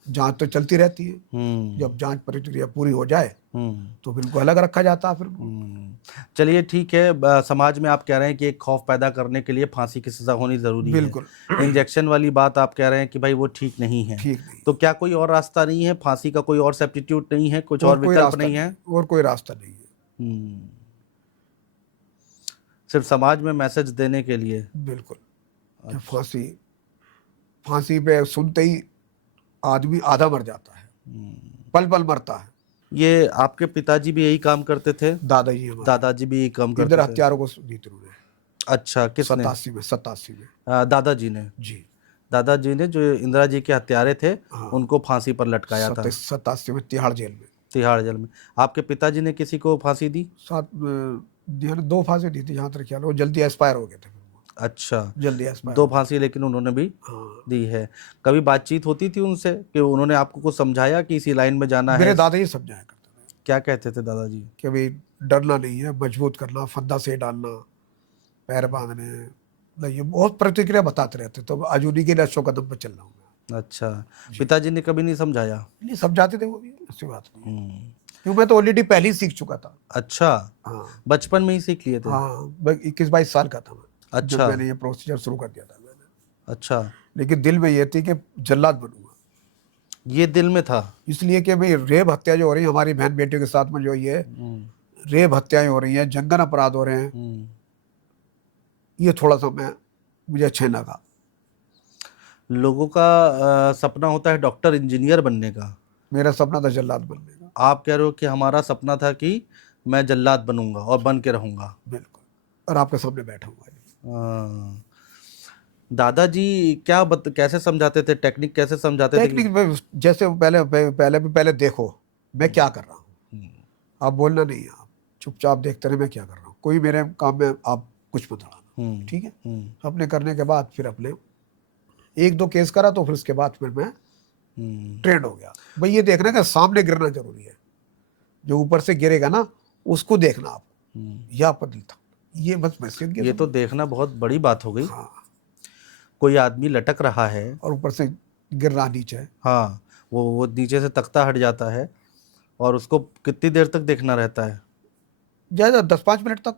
जांच तो चलती रहती है, हम्म। जब जांच प्रक्रिया पूरी हो जाए हम्म। तो फिर इनको अलग रखा जाता है फिर। चलिए ठीक है, समाज में आप कह रहे हैं कि एक खौफ पैदा करने के लिए फांसी की सजा होनी जरूरी है। बिल्कुल इंजेक्शन वाली बात आप कह रहे हैं कि भाई वो ठीक नहीं है। ठीक नहीं, तो क्या कोई और रास्ता नहीं है? फांसी का कोई और सब्स्टिट्यूट नहीं है? कुछ और कोई विकल्प रास्ता नहीं है? और कोई रास्ता नहीं है। हम्म। सिर्फ समाज में मैसेज देने के लिए? बिल्कुल। कि फांसी, फांसी पे सुनते ही आदमी आधा मर जाता है, पल पल मरता है। ये आपके पिताजी भी यही काम करते थे? दादाजी हमारे दादाजी भी यही काम इधर करते थे? हथियारों को दी थी उन्होंने, अच्छा, किसने? 87 में दादाजी ने? जी। दादाजी ने जो इंदिरा जी के हत्यारे थे, हाँ, उनको फांसी पर लटकाया था 87 में तिहाड़ जेल में। तिहाड़ जेल में। आपके पिताजी ने किसी को फांसी दी? साथ में 2 फांसी दी थी जहाँ तक ख्याल है, वो जल्दी एक्सपायर हो गए थे फिर वो, अच्छा, जल्दी एक्सपायर 2 हो गए। फांसी लेकिन उन्होंने भी हाँ, दी है। कभी बातचीत होती थी उनसे कि उन्होंने आपको कुछ समझाया कि इसी लाइन में जाना है? मेरे दादाजी समझाया करते थे क्या कहते थे दादाजी? कि भाई डरना नहीं है, मजबूत करना, फंदा से डालना, पैर बांधने, मतलब ये बहुत प्रतिक्रिया बताते रहते। तो आज उन्हीं के नक्शों कदम पर चल रहा हूँ मैं। अच्छा, पिताजी ने कभी नहीं समझाया? नहीं समझाते थे वो भी, ऐसी बात नहीं, हम्म। क्यों मैं तो ऑलरेडी पहले ही सीख चुका था। अच्छा, हाँ बचपन में ही सीख लिए थे? हाँ, 21-22 साल का था मैं जब अच्छा। मैंने ये प्रोसीजर शुरू कर दिया था मैंने। अच्छा, लेकिन दिल में ये थी कि जल्लाद बनूंगा, ये दिल में था? इसलिए कि भाई रेप हत्या जो हो रही है हमारी बहन बेटियों के साथ में, जो ये रेप हत्याएं हो रही हैं, जंगन अपराध हो रहे हैं, ये थोड़ा सा मुझे अच्छा नहीं लगा। लोगों का सपना होता है डॉक्टर इंजीनियर बनने का। मेरा सपना था जल्लाद बनने का। आप कह रहे हो कि हमारा सपना था कि मैं जल्लाद बनूंगा और बन के रहूंगा। बिल्कुल, और आपके सामने बैठा हुआ है। हाँ। दादाजी क्या कैसे समझाते थे? टेक्निक कैसे समझाते थे टेक्निक में जैसे पहले देखो मैं क्या कर रहा हूँ, आप बोलना नहीं है, आप चुपचाप देखते रहे मैं क्या कर रहा हूँ, कोई मेरे काम में आप कुछ मत अड़ाना, ठीक है। अपने करने के बाद फिर अपने 1-2 केस करा, तो फिर उसके बाद फिर मैं ट्रेंड हो गया। भाई ये देखना कि सामने गिरना जरूरी है, जो ऊपर से गिरेगा ना उसको देखना आप, या पतली था, ये बस मैं सीख गया। ये तो देखना बहुत बड़ी बात हो गई। हाँ, कोई आदमी लटक रहा है और ऊपर से गिर रहा नीचे। हाँ, वो नीचे से तख्ता हट जाता है और उसको कितनी देर तक देखना रहता है? ज़्यादा 10-5 मिनट तक,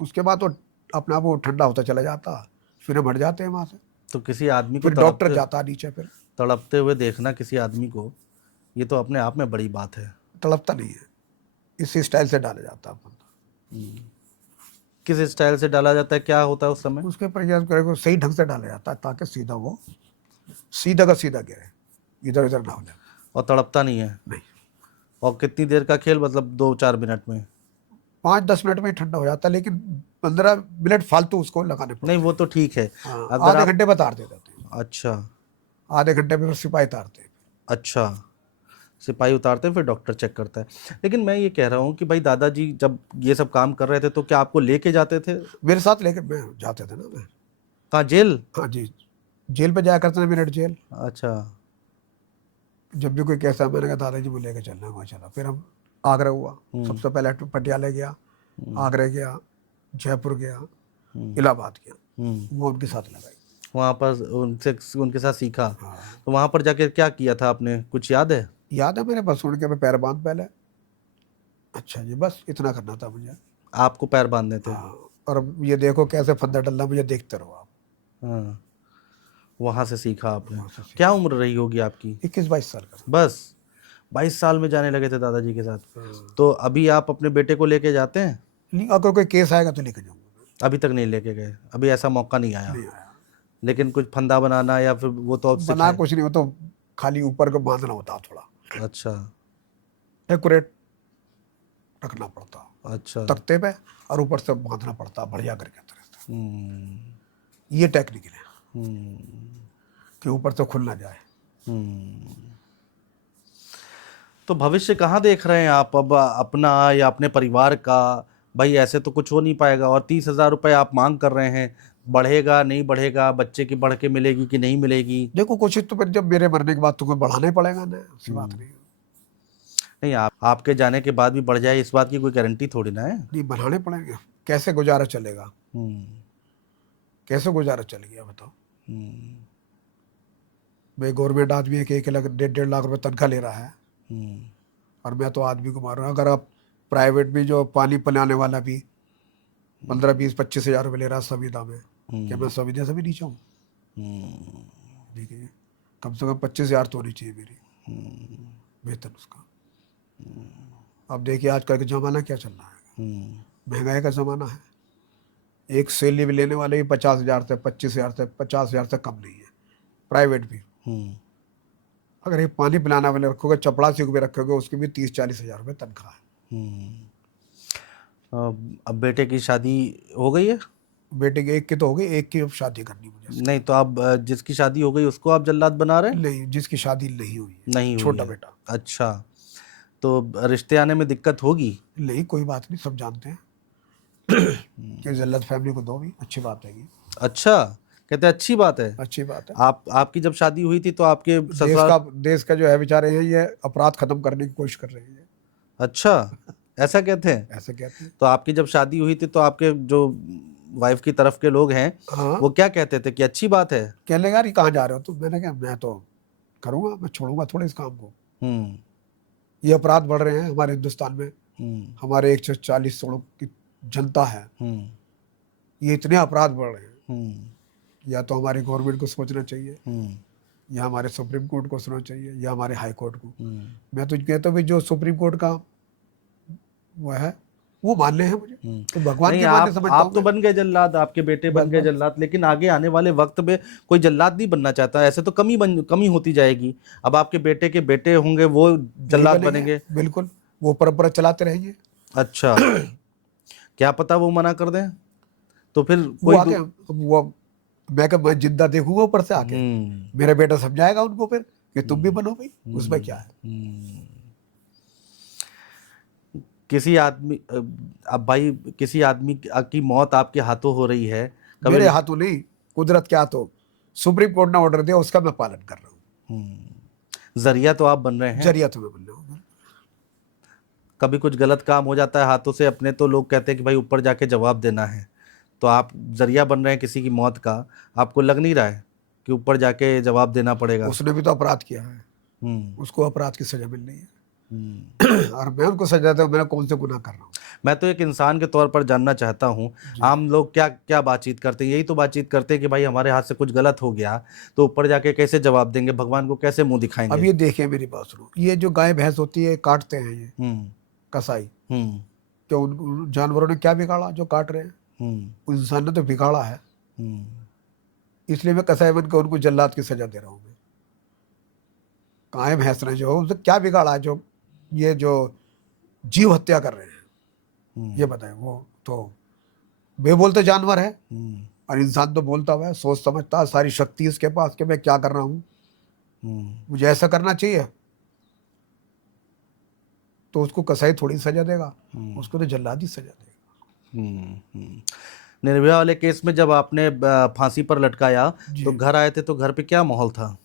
उसके बाद तो अपने आप वो ठंडा होता चला जाता, फिर हम हट जाते हैं वहाँ से। तो किसी आदमी को फिर डॉक्टर जाता नीचे, फिर तड़पते हुए देखना किसी आदमी को, ये तो अपने आप में बड़ी बात है। तड़पता नहीं है, इसी स्टाइल से डाला जाता है बंदा। किस स्टाइल से डाला जाता है? क्या होता है उस समय? उसके प्रयास करेगा सही ढंग से डाला जाता है, ताकि सीधा वो सीधा का सीधा गिरे, इधर उधर ना हो जाए। और तड़पता नहीं है? नहीं, और कितनी देर का खेल, मतलब 2-4 मिनट में? 5-10 मिनट में ही ठंडा हो जाता है, लेकिन 15 मिनट फालतू उसको लगाने पड़ते नहीं वो तो ठीक है। हैं। अगर आधे आप घंटे में तार दे देते हैं, अच्छा आधे घंटे में फिर सिपाही तारते हैं। अच्छा, सिपाही उतारते हैं फिर डॉक्टर चेक करता है। लेकिन मैं ये कह रहा हूँ कि भाई दादाजी जब ये सब काम कर रहे थे तो क्या आपको लेके जाते थे? मेरे साथ लेकर मैं जाते थे ना मैं। कहाँ, जेल? हाँ जी, जेल पे जाया करते थे, मेरठ जेल। अच्छा। जब भी कोई कैसा, मैंने कहा दादाजी मुझे लेकर चलना है, वहाँ चला। फिर हम आगरा हुआ, सबसे पहले पटियाला गया, आगरा गया, जयपुर गया, इलाहाबाद गया, वो उनके साथ लगाई। वहाँ पर उनके साथ सीखा। हाँ। तो वहाँ पर जाके क्या किया था आपने, कुछ याद है? याद है मेरे, बस उड़ के मैं पैर बांध पहले, अच्छा जी, बस इतना करना था मुझे। आपको पैर बांधने थे? हाँ, और अब ये देखो कैसे फंदा डलना, मुझे देखते रहो आप। हाँ, वहाँ से सीखा आपने। वहाँ से सीखा। क्या उम्र रही होगी आपकी? 21-22 साल का। बस 22 साल में जाने लगे थे दादाजी के साथ। तो अभी आप अपने बेटे को लेके जाते हैं? नहीं, अगर कोई केस आएगा तो लेके जाऊंगा। अभी तक नहीं लेके गए, अभी ऐसा मौका नहीं आया। नहीं आया। लेकिन कुछ फंदा बनाना या फिर वो तो अब बना सिखाए। कुछ नहीं, हो तो खाली ऊपर को बांधना होता है, थोड़ा अच्छा एक्यूरेट रखना पड़ता अच्छा। तख्ते पे, और ऊपर से बांधना पड़ता बढ़िया करके तरह से। हम्म ये टेक्निक है हम्म कि ऊपर से खुल ना जाए। हम्म। तो भविष्य कहाँ देख रहे हैं आप अब, अपना या अपने परिवार का? भाई ऐसे तो कुछ हो नहीं पाएगा, और 30,000 रुपये आप मांग कर रहे हैं, बढ़ेगा नहीं बढ़ेगा, बच्चे की बढ़ के मिलेगी कि नहीं मिलेगी? देखो कोशिश तो फिर जब मेरे मरने के बाद तुम्हें बढ़ाना ही पड़ेगा ना, ऐसी बात नहीं है। नहीं, आपके जाने के बाद भी बढ़ जाए इस बात की कोई गारंटी थोड़ी ना है। नहीं, बढ़ाने पड़ेंगे। कैसे गुजारा चलेगा? हम्म कैसे गुजारा चलेगा बताओ? हम्म भाई गवर्नमेंट आदमी है कि 1 लाख 1.5 लाख रुपए तनख्वाह ले रहा है, हम्म और मैं तो आदमी को मार रहा हूँ। अगर आप प्राइवेट में जो पानी पिलाने वाला भी 15-20-25 हज़ार रुपये ले रहा है संविदा में, क्या मैं संविदा से भी नीचे हूँ? ठीक है, कम से कम 25 हज़ार तो होनी चाहिए मेरी वेतन उसका। अब देखिए आजकल का ज़माना क्या चल रहा है, महंगाई का ज़माना है। एक सैलरी भी लेने वाले भी 50 हज़ार से 25 हज़ार से 50 हज़ार से कम नहीं है, प्राइवेट भी। अगर एक पानी पिलाने वाले रखोगे, चपड़ासी को भी रखोगे, उसकी भी 30-40 हज़ार रुपये तनख्वाह है। अब बेटे की शादी हो गई है? बेटे की एक की तो हो गई, एक की अब शादी करनी मुझे। नहीं तो आप जिसकी शादी हो गई उसको आप जल्लाद बना रहे हैं? नहीं, जिसकी शादी नहीं हुई है, नहीं हुई छोटा है। बेटा। अच्छा, तो रिश्ते आने में दिक्कत होगी? नहीं, कोई बात नहीं, सब जानते हैं कि जल्लत फैमिली को दो भी, अच्छी बात है ये। अच्छा, कहते हैं अच्छी बात है। अच्छी बात है। आपकी जब शादी हुई थी तो आपके ससुराल। देश का जो है बेचारे हैं, ये अपराध खत्म करने की कोशिश कर रहे हैं। अच्छा, ऐसा कहते हैं? ऐसे कहते हैं। तो आपकी जब शादी हुई थी तो आपके जो वाइफ की तरफ के लोग हैं हाँ, वो क्या कहते थे कि अच्छी बात है? कहने लगा यार ये कहाँ जा रहे हो तुम? मैंने कहा मैं तो करूँगा, मैं छोड़ूंगा थोड़े इस काम को। हम्म ये अपराध बढ़ रहे हैं हमारे हिंदुस्तान में। हम्म हमारे 140 करोड़ की जनता है, हम्म ये इतने अपराध बढ़ रहे हैं। हम्म या तो हमारी गवर्नमेंट को सोचना चाहिए, हम्म या हमारे सुप्रीम कोर्ट को सोचना चाहिए, या हमारे हाई कोर्ट को। हम्म मैं तो कहता हूँ भी जो सुप्रीम कोर्ट का वो है वो मानने हैं मुझे, तो भगवान नहीं, के मानने समझता आप हूँ तो मैं। बन गए जल्लाद, आपके बेटे बन गए जल्लाद, लेकिन आगे आने वाले वक्त में कोई जल्लाद नहीं बनना चाहता। ऐसे तो कमी होती जाएगी। अब आपके बेटे के बेटे होंगे वो नहीं जल्लाद बनेंगे, बनेंगे। बिल्कुल वो परंपरा चलाते रहेंगे। अच्छा, क्या पता वो मना कर दें तो फिर वो कोई आके वो मैं जिंदा देखूंगा ऊपर से आके, मेरा बेटा समझाएगा उनको फिर कि तुम भी बनो भाई, उसमें क्या है। किसी आदमी अब भाई किसी आदमी की मौत आपके हाथों हो रही है, कभी मेरे हाथों नहीं, कुदरत के हाथों। सुप्रीम कोर्ट ने ऑर्डर दिया, उसका मैं पालन कर रहा हूँ। जरिया तो आप बन रहे हैं। जरिया तो मैं बन रहा हूँ। कभी कुछ गलत काम हो जाता है हाथों से अपने, तो लोग कहते हैं कि भाई ऊपर जाके जवाब देना है, तो आप जरिया बन रहे हैं किसी की मौत का। आपको लग नहीं रहा है कि ऊपर जाके जवाब देना पड़ेगा? उसने भी तो अपराध किया है, उसको अपराध की सजा मिल रही है। और मैं उनको सजा दूं, मैं कौन से गुनाह कर रहा हूँ? मैं तो एक इंसान के तौर पर जानना चाहता हूँ, आम लोग क्या क्या बातचीत करते हैं? यही तो बातचीत करते हैं कि भाई हमारे हाथ से कुछ गलत हो गया तो ऊपर जाके कैसे जवाब देंगे, भगवान को कैसे मुंह दिखाएंगे? अब ये देखिए मेरी बात सुनो, ये जो गाय भैंस होती है काटते हैं ये कसाई, क्या उन जानवरों ने क्या बिगाड़ा जो काट रहे हैं? इंसान ने तो बिगाड़ा है, इसलिए मैं कसाई बन के उनको जल्लाद की सजा दे रहा हूँ। मैं गाय भैंस ने जो उनसे क्या बिगाड़ा है, जो ये जो जीव हत्या कर रहे हैं, ये बताएं। वो तो बेबोलते जानवर है, और इंसान तो बोलता हुआ है, सोच समझता, सारी शक्ति इसके पास कि मैं क्या कर रहा हूँ, मुझे ऐसा करना चाहिए, तो उसको कसाई थोड़ी सजा देगा, उसको तो जल्लाद ही सजा देगा। निर्भया वाले केस में जब आपने फांसी पर लटकाया तो घर आए थे, तो घर पे क्या माहौल था?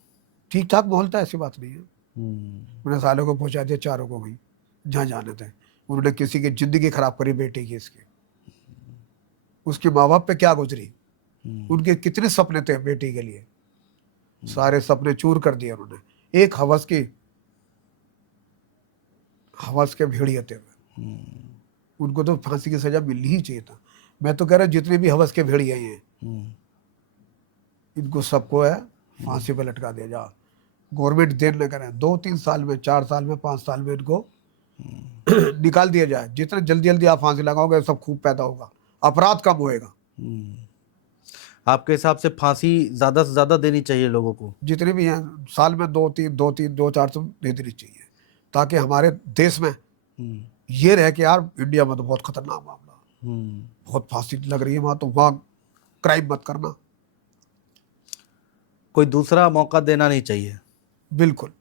ठीक ठाक माहौल था, ऐसी बात नहीं है। मैंने सालों को पहुंचा दिया, चारों को भाई जहाँ जाने थे। उन्होंने किसी की जिंदगी खराब करी बेटे की, इसके उसके माँ बाप पे क्या गुजरी, उनके कितने सपने थे बेटी के लिए, सारे सपने चूर कर दिए उन्होंने। एक हवस के भेड़िए थे, उनको तो फांसी की सजा मिलनी ही चाहिए था। मैं तो कह रहा जितने भी हवस के भेड़िए हैं, इनको सबको है फांसी पे लटका दिया जा। गवर्नमेंट देर न करे, 2-3 साल में, 4 साल में, 5 साल में इनको निकाल दिया जाए। जितने जल्दी जल्दी आप फांसी लगाओगे सब खूब पैदा होगा, अपराध कम होएगा। आपके हिसाब से फांसी ज्यादा से ज्यादा देनी चाहिए लोगों को? जितने भी हैं साल में 2-4 तो दे देनी चाहिए, ताकि हमारे देश में ये रहे कि यार इंडिया में तो बहुत खतरनाक मामला, बहुत फांसी लग रही है वहां, तो वहां क्राइम मत करना। कोई दूसरा मौका देना नहीं चाहिए। बिल्कुल।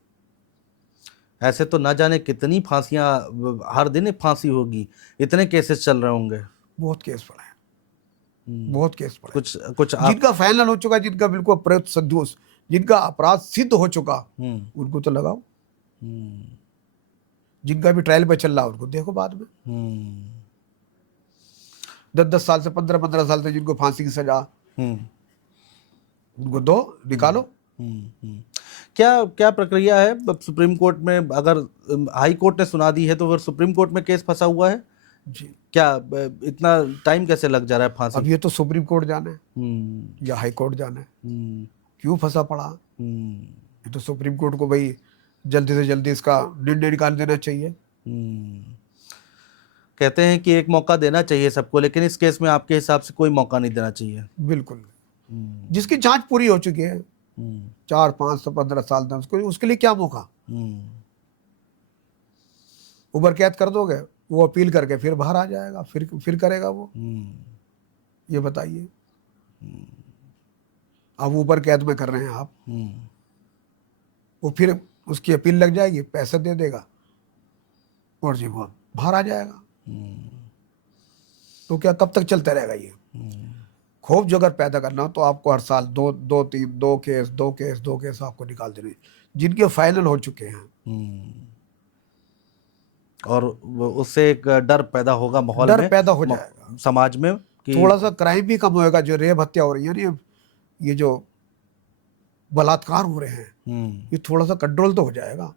ऐसे तो ना जाने कितनी फांसियां, हर दिन एक फांसी होगी, इतने केसेस चल रहे होंगे। बहुत केस पड़े हैं, बहुत केस पड़े। कुछ आप जिनका फाइनल हो चुका, जिनका बिल्कुल प्रयुक्त संदोष, जिनका अपराध सिद्ध हो चुका, उनको तो लगाओ। जिनका भी ट्रायल पे चल रहा उनको देखो बाद में। 10-10 साल से 15-15 साल से जिनको फांसी की सजा, उनको दो, निकालो। क्या क्या प्रक्रिया है सुप्रीम कोर्ट में? अगर हाई कोर्ट ने सुना दी है तो फिर सुप्रीम कोर्ट में केस फंसा हुआ है जी। क्या? इतना टाइम कैसे लग जा रहा है फांसी? अब ये तो सुप्रीम कोर्ट जाना है या हाई कोर्ट जाना है, क्यों फंसा पड़ा। ये तो सुप्रीम कोर्ट को भाई जल्दी से जल्दी इसका निर्णय निकाल देना चाहिए। कहते हैं कि एक मौका देना चाहिए सबको, लेकिन इस केस में आपके हिसाब से कोई मौका नहीं देना चाहिए? बिल्कुल। जिसकी जांच पूरी हो चुकी है 4-5-15 साल तक, उसके लिए क्या मौका? उबर कैद कर दोगे, वो अपील करके फिर बाहर आ जाएगा, फिर करेगा वो। ये बताइए, अब ऊपर कैद में कर रहे हैं आप, वो फिर उसकी अपील लग जाएगी, पैसा दे देगा और जी वो बाहर आ जाएगा। तो क्या कब तक चलता रहेगा ये? खौफ जो अगर पैदा करना हो तो आपको हर साल दो केस आपको निकाल देने, जिनके फाइनल हो चुके हैं। और उससे एक डर पैदा होगा माहौल में, डर पैदा हो जाएगा समाज में कि थोड़ा सा क्राइम भी कम होएगा। जो रेप हत्या हो रही है ना, ये जो बलात्कार हो रहे हैं, ये थोड़ा सा कंट्रोल तो हो जाएगा।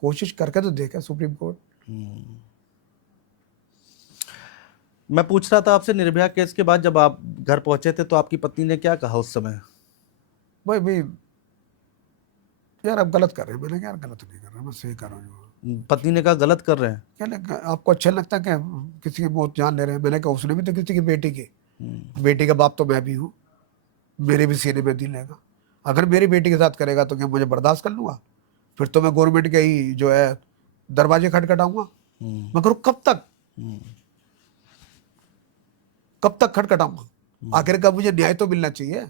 कोशिश करके तो देखे सुप्रीम कोर्ट। मैं पूछ रहा था आपसे, निर्भया केस के बाद जब आप घर पहुंचे थे तो आपकी पत्नी ने क्या कहा उस समय? भाई यार आप गलत कर रहे हैं। मैंने कहा यार गलत नहीं कर रहा, मैं सही कर रहा हूँ। पत्नी ने कहा गलत कर रहे हैं? क्या लगा, आपको अच्छा लगता है क्या किसी की मौत जान ले रहे हैं? मैंने कहा उसने भी तो किसी की बेटी की, बेटी का बाप तो मैं भी हूँ, मेरे भी सीने में दिल है। अगर मेरी बेटी के साथ करेगा तो क्या मुझे बर्दाश्त कर लूंगा? फिर तो मैं गवर्नमेंट के ही जो है दरवाजे खटखटाऊंगा। मगर कब तक, कब तक खटखटाऊंगा? आखिर का मुझे न्याय तो मिलना चाहिए।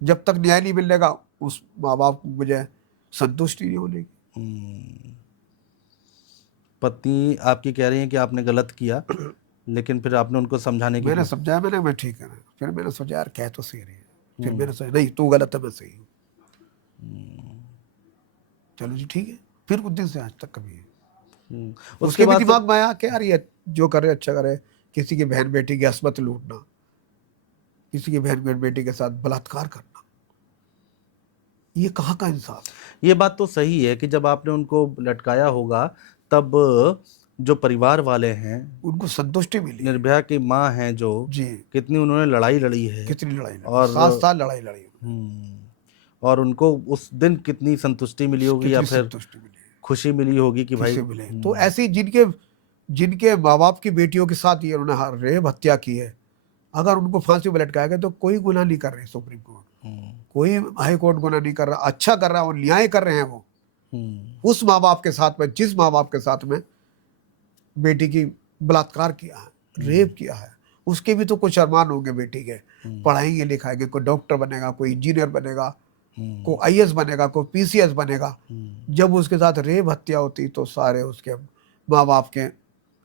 जब तक न्याय नहीं मिलेगा उस माँ बाप को मुझे संतुष्टि नहीं होगी। पत्नी आपकी कह रही है कि आपने गलत किया, लेकिन फिर आपने उनको समझाने की मैंने समझाया, मैं ठीक है। फिर मैंने सोचा यार कह तो सही रही है, फिर मैंने सोचा नहीं तू गलत है मैं सही हूँ। चलो जी ठीक है। फिर उस दिन से आज तक कभी उसके भी दिमाग में आया कि यार ये जो करे अच्छा करे। किसी की बहन बेटी की अस्मत लूटना, किसी की बहन बेटी के साथ बलात्कार करना, ये कहाँ का इंसाफ? ये बात तो सही है कि जब आपने उनको लटकाया होगा तब जो परिवार वाले हैं उनको संतुष्टि मिली। निर्भया की माँ हैं जो जी, कितनी उन्होंने लड़ाई लड़ी है, कितनी लड़ाई लड़ी, और 7 साल लड़ाई लड़ी। और उनको उस दिन कितनी संतुष्टि मिली होगी, या फिर खुशी मिली होगी कि भाई मिले। तो ऐसी जिनके माँ बाप की बेटियों के साथ ये उन्होंने रेप हत्या की है, अगर उनको फांसी पर लटकाया गया तो कोई गुनाह नहीं कर रही सुप्रीम कोर्ट, कोई हाई कोर्ट गुनाह नहीं कर रहा, अच्छा कर रहा है और न्याय कर रहे हैं वो। उस माँ बाप के साथ में, जिस माँ बाप के साथ में बेटी की बलात्कार किया है, रेप किया है, उसके भी तो कुछ अरमान होंगे बेटी के, पढ़ाएंगे लिखाएंगे, कोई डॉक्टर बनेगा, कोई इंजीनियर बनेगा, कोई आईएएस बनेगा, कोई पीसीएस बनेगा। जब उसके साथ रेप हत्या होती तो सारे उसके माँ बाप के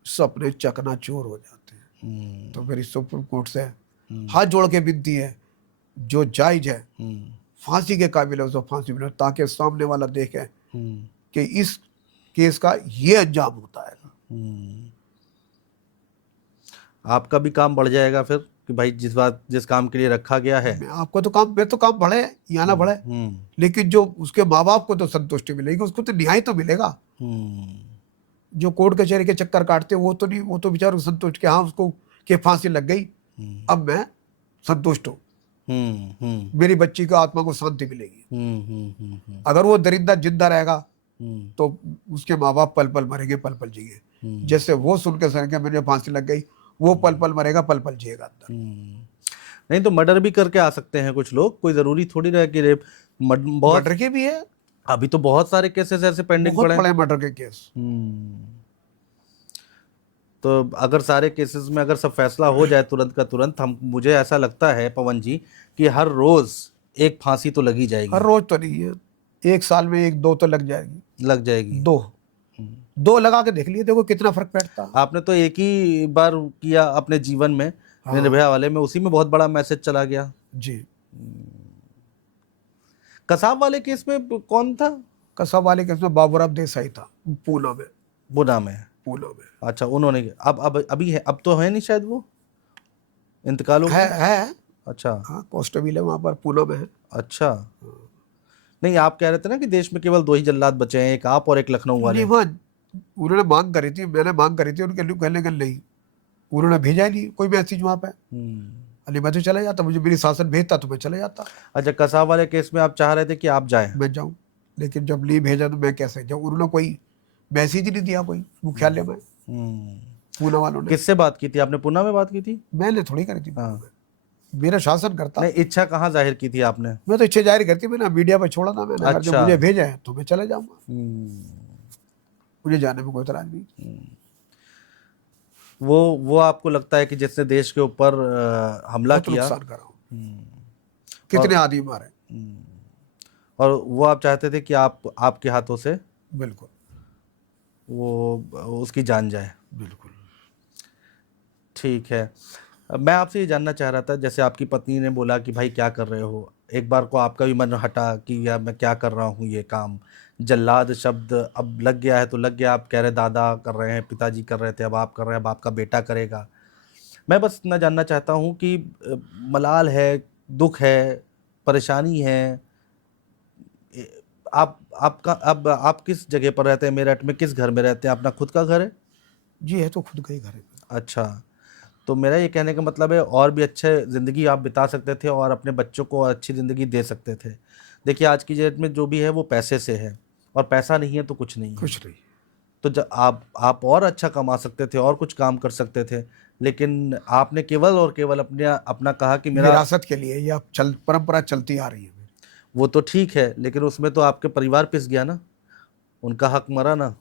सपने चकनाचूर हो जाते हैं। तो मेरी सुप्रीम कोर्ट से हाथ जोड़ के विनती है, जो जायज है फांसी के काबिल है उसको फांसी मिले, ताकि सामने वाला देखे कि इस केस का ये अंजाम होता है। आपका भी काम बढ़ जाएगा फिर कि भाई जिस काम के लिए रखा गया है, आपको तो काम, मैं तो काम बढ़े या ना बढ़े, लेकिन जो उसके माँ बाप को तो संतुष्टि मिलेगी, उसको तो न्याय तो मिलेगा। जो कोर्ट कचहरी के चक्कर काटते वो तो नहीं, वो तो बेचारे संतुष्ट के हाँ उसको के फांसी लग गई, अब मैं संतुष्ट हूँ। मेरी बच्ची को आत्मा को शांति मिलेगी। अगर वो दरिंदा जिंदा रहेगा तो उसके माँ बाप पल पल मरेंगे, पल पल जिएंगे। जैसे वो सुन के सर के मेरे फांसी लग गई, वो पल पल मरेगा, पल पल जिएगा अंदर। नहीं तो मर्डर भी करके आ सकते हैं कुछ लोग, कोई जरूरी थोड़ी रहे कि रेप। बहुत मर्डर के भी है, अभी तो बहुत सारे केसेस ऐसे पेंडिंग बहुत पड़े हैं। बड़े मर्डर के केस। तो अगर सारे केसेस में अगर सब फैसला हो जाए तुरंत का तुरंत, हम मुझे ऐसा लगता है पवन जी कि हर रोज एक फांसी तो लगी जाएगी। हर रोज तो नहीं है, एक साल में 1-2 तो लग जाएगी। लग जाएगी। 2 लगा के देख लिए, देखो कितना फर्क बैठता। आपने तो एक ही बार किया अपने जीवन में, निर्भया वाले में, उसी में बहुत बड़ा मैसेज चला गया जी। कसाब वाले केस में कौन था? कसब वाले केस में बाबूराव देसाई था, पूना में। बुना में? पूना में। अच्छा, उन्होंने अब अभी है, अब तो है नहीं शायद, वो इंतकाल हो गया। है। अच्छा। हाँ, कांस्टेबल है वहाँ पर, पूना में है। अच्छा। नहीं, आप कह रहे थे ना कि देश में केवल 2 ही जल्लाद बचे हैं, एक आप और एक लखनऊ वाले। नहीं, वहाँ उन्होंने मांग करी थी, मैंने मांग करी थी, उनके लिए कहने के नहीं, उन्होंने भेजा ही नहीं कोई मैसेज वहाँ पे। अली मैं तो चला जाता, मुझे मेरी शासन भेजता तो मैं चला जाता। अच्छा, कसाब वाले केस में आप चाह रहे थे कि आप जाएं? मैं जाऊँ, लेकिन जब नहीं भेजा तो मैं कैसे जाऊँ? उन्होंने कोई मैसेज ही नहीं दिया कोई मुख्यालय में, पूना वालों ने। किससे बात की थी आपने? पूना में बात की थी? मैंने थोड़ी करी थी, हाँ। मेरा शासन करता। नहीं, इच्छा कहाँ जाहिर की थी आपने? मैं तो इच्छा जाहिर करती, मैंने मीडिया पर छोड़ा था मैंने। अगर जब अच्छा। मुझे भेजा है तो मैं चले जाऊंगा, मुझे जाने में कोई इतराज नहीं। वो आपको लगता है कि जिसने देश के ऊपर हमला बहुत किया, नुकसान करा, कितने आदमी मारे, और वो आप चाहते थे कि आपके हाथों से बिल्कुल वो उसकी जान जाए? बिल्कुल। ठीक है। मैं आपसे ये जानना चाह रहा था, जैसे आपकी पत्नी ने बोला कि भाई क्या कर रहे हो, एक बार को आपका भी मन हटा कि यार मैं क्या कर रहा हूँ, ये काम जल्लाद शब्द अब लग गया है तो लग गया। आप कह रहे दादा कर रहे हैं, पिताजी कर रहे थे, अब आप कर रहे हैं, अब आपका बेटा करेगा। मैं बस इतना जानना चाहता हूँ कि मलाल है, दुख है, परेशानी है। अब आप किस जगह पर रहते हैं? मेरठ में किस घर में रहते हैं? अपना खुद का घर है? जी है, तो खुद का ही घर है। अच्छा, तो मेरा ये कहने का मतलब है और भी अच्छे ज़िंदगी आप बिता सकते थे और अपने बच्चों को अच्छी ज़िंदगी दे सकते थे। देखिए आज की डेट में जो भी है वो पैसे से है, और पैसा नहीं है तो कुछ नहीं है। कुछ नहीं। तो जब आप और अच्छा कमा सकते थे और कुछ काम कर सकते थे, लेकिन आपने केवल और केवल अपना कहा कि मेरा विरासत के लिए ये अब परंपरा चलती आ रही है। वो तो ठीक है, लेकिन उसमें तो आपके परिवार पिस गया ना, उनका हक मरा ना,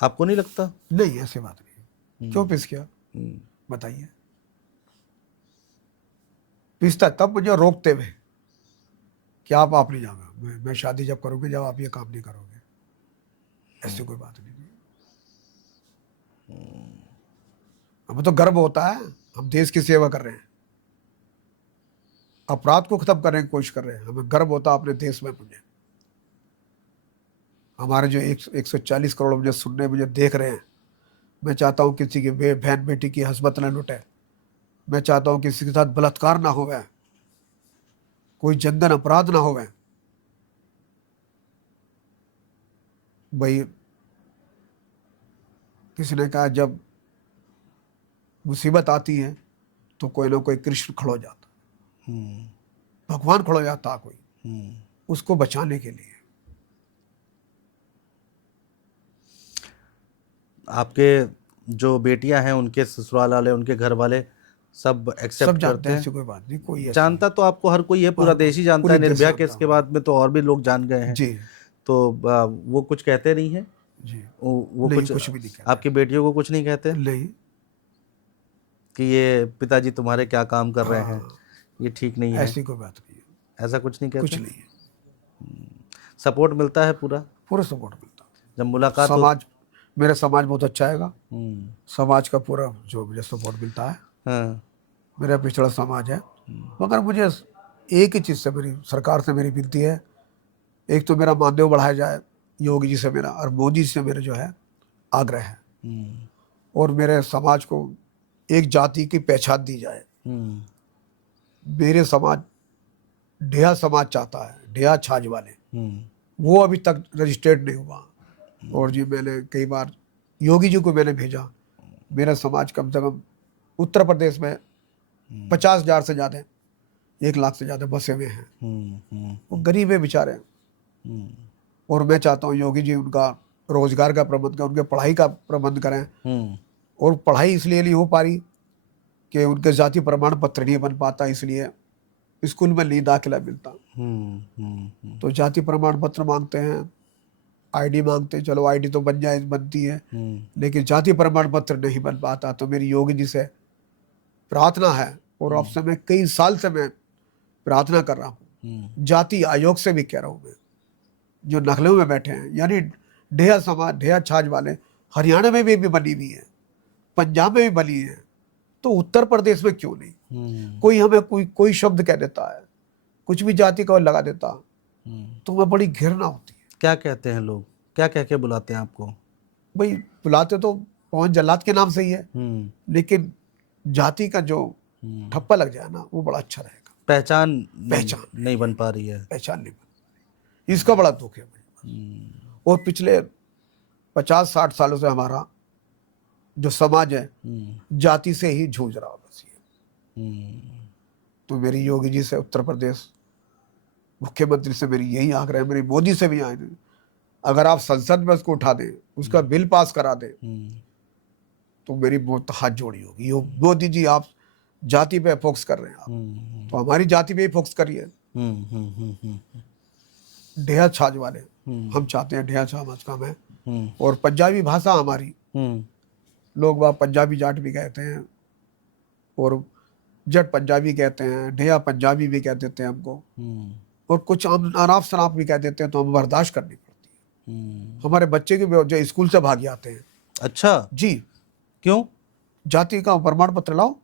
आपको नहीं लगता? नहीं, ऐसी बात नहीं। क्यों पिस गया बताइए? पिसता तब मुझे रोकते हुए कि आप नहीं जाओगे, मैं शादी जब करोगे जब आप ये काम नहीं करोगे, ऐसी कोई बात नहीं। हमें तो गर्व होता है, हम देश की सेवा कर रहे हैं, अपराध को खत्म करने की कोशिश कर रहे हैं। हमें गर्व होता है अपने देश में। मुझे हमारे जो 140 करोड़ मुझे सुनने, मुझे देख रहे हैं, मैं चाहता हूँ किसी की बहन बेटी की हस्बत न लुटे। मैं चाहता हूँ किसी के साथ बलात्कार ना होवे, कोई जनधन अपराध ना होवे। भाई किसी ने कहा जब मुसीबत आती है तो कोई ना कोई कृष्ण खड़ा हो जाता, भगवान खड़ा हो जाता कोई उसको बचाने के लिए। आपके जो बेटियां हैं उनके ससुराल वाले, उनके घर वाले सब एक्सेप्ट करते हैं? ऐसी कोई बात नहीं, कोई जानता तो आपको हर कोई है, पूरा देश ही जानता है। निर्भया केस के बाद में तो और भी लोग जान गए हैं जी। तो वो कुछ कहते नहीं है जी। वो नहीं, कुछ भी नहीं कहते। आपकी बेटियों को कुछ नहीं कहते नहीं कि ये पिताजी तुम्हारे क्या काम कर रहे हैं, ये ठीक नहीं है? ऐसी कोई बात नहीं है, ऐसा कुछ नहीं कहते? कुछ नहीं है। सपोर्ट मिलता है पूरा सपोर्ट मिलता है। जब मुलाकात मेरा समाज बहुत अच्छा है, समाज का पूरा जो मुझे सपोर्ट मिलता है। हाँ। मेरा पिछड़ा समाज है, मगर मुझे एक ही चीज़ से मेरी सरकार से मेरी विनती है, एक तो मेरा मानदेय बढ़ाया जाए, योगी जी से मेरा और मोदी जी से मेरा जो है आग्रह है, और मेरे समाज को एक जाति की पहचान दी जाए। मेरे समाज डेहा समाज चाहता है, डेहा छाछ वाले, वो अभी तक रजिस्टर्ड नहीं हुआ। और जी मैंने कई बार योगी जी को मैंने भेजा, मेरा समाज कम से कम उत्तर प्रदेश में 50,000 से ज़्यादा 1 लाख से ज्यादा बसे हुए हैं। हम्म। वो गरीब है बेचारे। हम्म। और मैं चाहता हूँ योगी जी उनका रोजगार का प्रबंध करें, उनके पढ़ाई का प्रबंध करें। हम्म। और पढ़ाई इसलिए नहीं हो पा रही कि उनके जाति प्रमाण पत्र नहीं बन पाता, इसलिए स्कूल में नहीं दाखिला मिलता। तो जाति प्रमाण पत्र मांगते हैं, आईडी मांगते हैं। चलो आईडी तो बनती है, लेकिन जाति प्रमाण पत्र नहीं बन पाता। तो मेरी योगी जी से प्रार्थना है, और आपसे मैं कई साल से मैं प्रार्थना कर रहा हूँ, जाति आयोग से भी कह रहा हूँ मैं, जो नखलऊ में बैठे हैं, यानी ढेया समाज, ढेया छाछ वाले हरियाणा में भी बनी हुई है, पंजाब में भी बनी है, तो उत्तर प्रदेश में क्यों नहीं? कोई हमें कोई शब्द कह देता है, कुछ भी जाति का लगा देता, तो मैं बड़ी घृणा होती है। क्या कहते हैं लोग, क्या कह के बुलाते हैं आपको? भाई बुलाते तो पवन जल्लाद के नाम से ही है, लेकिन जाति का जो ठप्पा लग जाए ना, वो बड़ा अच्छा रहेगा। पहचान पहचान नहीं बन पा रही है। पहचान नहीं बन, इसका बड़ा दुख है मुझे। और पिछले 50-60 सालों से हमारा जो समाज है जाति से ही जूझ रहा बस ये। तो मेरी योगी जी से, उत्तर प्रदेश मुख्यमंत्री से मेरी यही आग्रह है, मेरी मोदी से भी आए, अगर आप संसद में उसको उठा दें, उसका बिल पास करा दें, तो मेरी बहुत हाथ जोड़ी होगी। मोदी जी आप जाति पे फोकस कर रहे हैं, आप तो हमारी जाति पे ही फोकस करिए। ढेया छाछ वाले हम चाहते हैं, ढेया छाछ का मैं, और पंजाबी भाषा हमारी, लोग वहाँ पंजाबी जाट भी कहते हैं, और जट पंजाबी कहते हैं, ढेया पंजाबी भी कह देते हैं हमको, और कुछ अनाप शनाप भी कह देते हैं, तो हम बर्दाश्त करनी पड़ती है। हमारे बच्चे के जो स्कूल से भाग जाते हैं। अच्छा जी, क्यों? जाति का प्रमाण पत्र लाओ।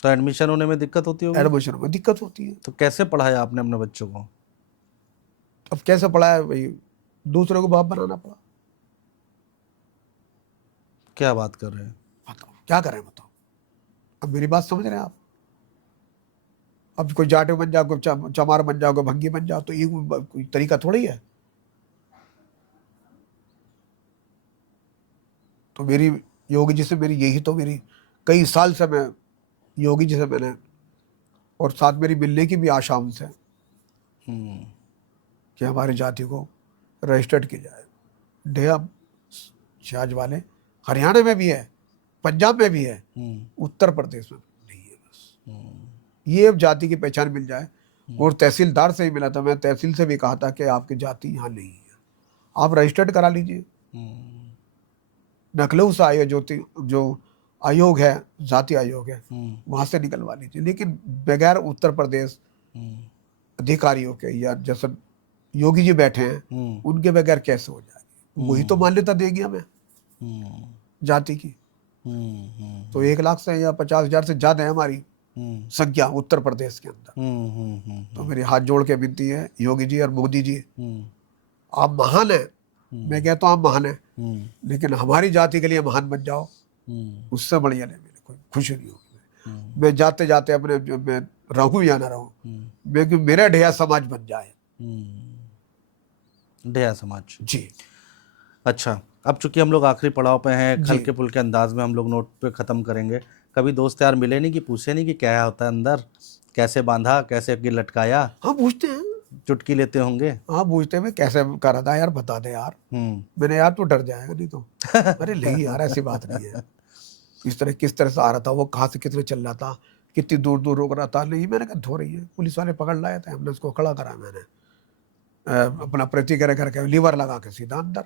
तो एडमिशन होने में दिक्कत होती होगी? एडमिशन में दिक्कत होती है। तो कैसे पढ़ाया आपने अपने बच्चों को? अब कैसे पढ़ाया भाई, दूसरे को बाप बनाना पड़ा। क्या बात कर रहे हैं? बताओ क्या करें, बताओ। अब मेरी बात समझ रहे हैं आप? अब कोई जाट बन जाओ, कोई चमार बन जाओ, कोई भंगी बन जाओ, तो ये कोई तरीका थोड़ी है। तो मेरी योगी जी से मेरी यही, तो मेरी कई साल से मैं योगी जी से मैंने, और साथ मेरी मिलने की भी आशा उनसे, कि हमारी जाति को रजिस्टर्ड किया जाए। ढेया छाछ वाले हरियाणा में भी है, पंजाब में भी है, उत्तर प्रदेश में नहीं है। बस ये अब जाति की पहचान मिल जाए। और तहसीलदार से ही मिला था, मैं तहसील से भी कहा था कि आपकी जाति यहाँ नहीं है, आप रजिस्टर्ड करा लीजिए। नखलऊ से आयोग जो आयोग है, जाति आयोग है, वहां से निकलवा लीजिए। लेकिन बगैर उत्तर प्रदेश अधिकारियों के, या जैसे योगी जी बैठे हैं, उनके बगैर कैसे हो जाएगी? वही तो मान्यता देगी हमें जाति की। तो 1 लाख से या 50,000 से ज्यादा है हमारी संख्या उत्तर प्रदेश के अंदर। तो मेरी हाथ जोड़ के विनती है, योगी जी और मोदी जी, आप महान है, मैं कहता हूँ आप महान है, लेकिन हमारी जाति के लिए महान बन जाओ, उससे बढ़िया नहीं मेरे कोई खुशी नहीं होगी। मैं जाते जाते अपने, मैं रहूं या ना रहूं, मेरा ढेया समाज बन जाए। ढेया समाज, जी। अच्छा, अब चूंकि हम लोग आखिरी पड़ाव पे हैं, हल्के फुल्के अंदाज में हम लोग नोट पे ख़त्म करेंगे। कभी दोस्त यार मिले नहीं कि पूछे नहीं कि क्या होता है अंदर, कैसे बांधा, कैसे लटकाया? हाँ पूछते हैं, चुटकी लेते होंगे। हाँ पूछते हैं, कैसे करा था यार, बता दे यार। मैंने यार तो डर जाएगा नहीं तो। अरे नहीं यार, ऐसी बात नहीं है, इस तरह किस तरह से आ रहा था, वो कहाँ से कितने चल रहा था, कितनी दूर दूर रोक रहा था। नहीं, मैंने कहा धो रही है, पुलिस वाले पकड़ लाए थे, हमने उसको खड़ा करा, मैंने अपना प्रतिक्रिया करके लीवर लगा के सीधा अंदर।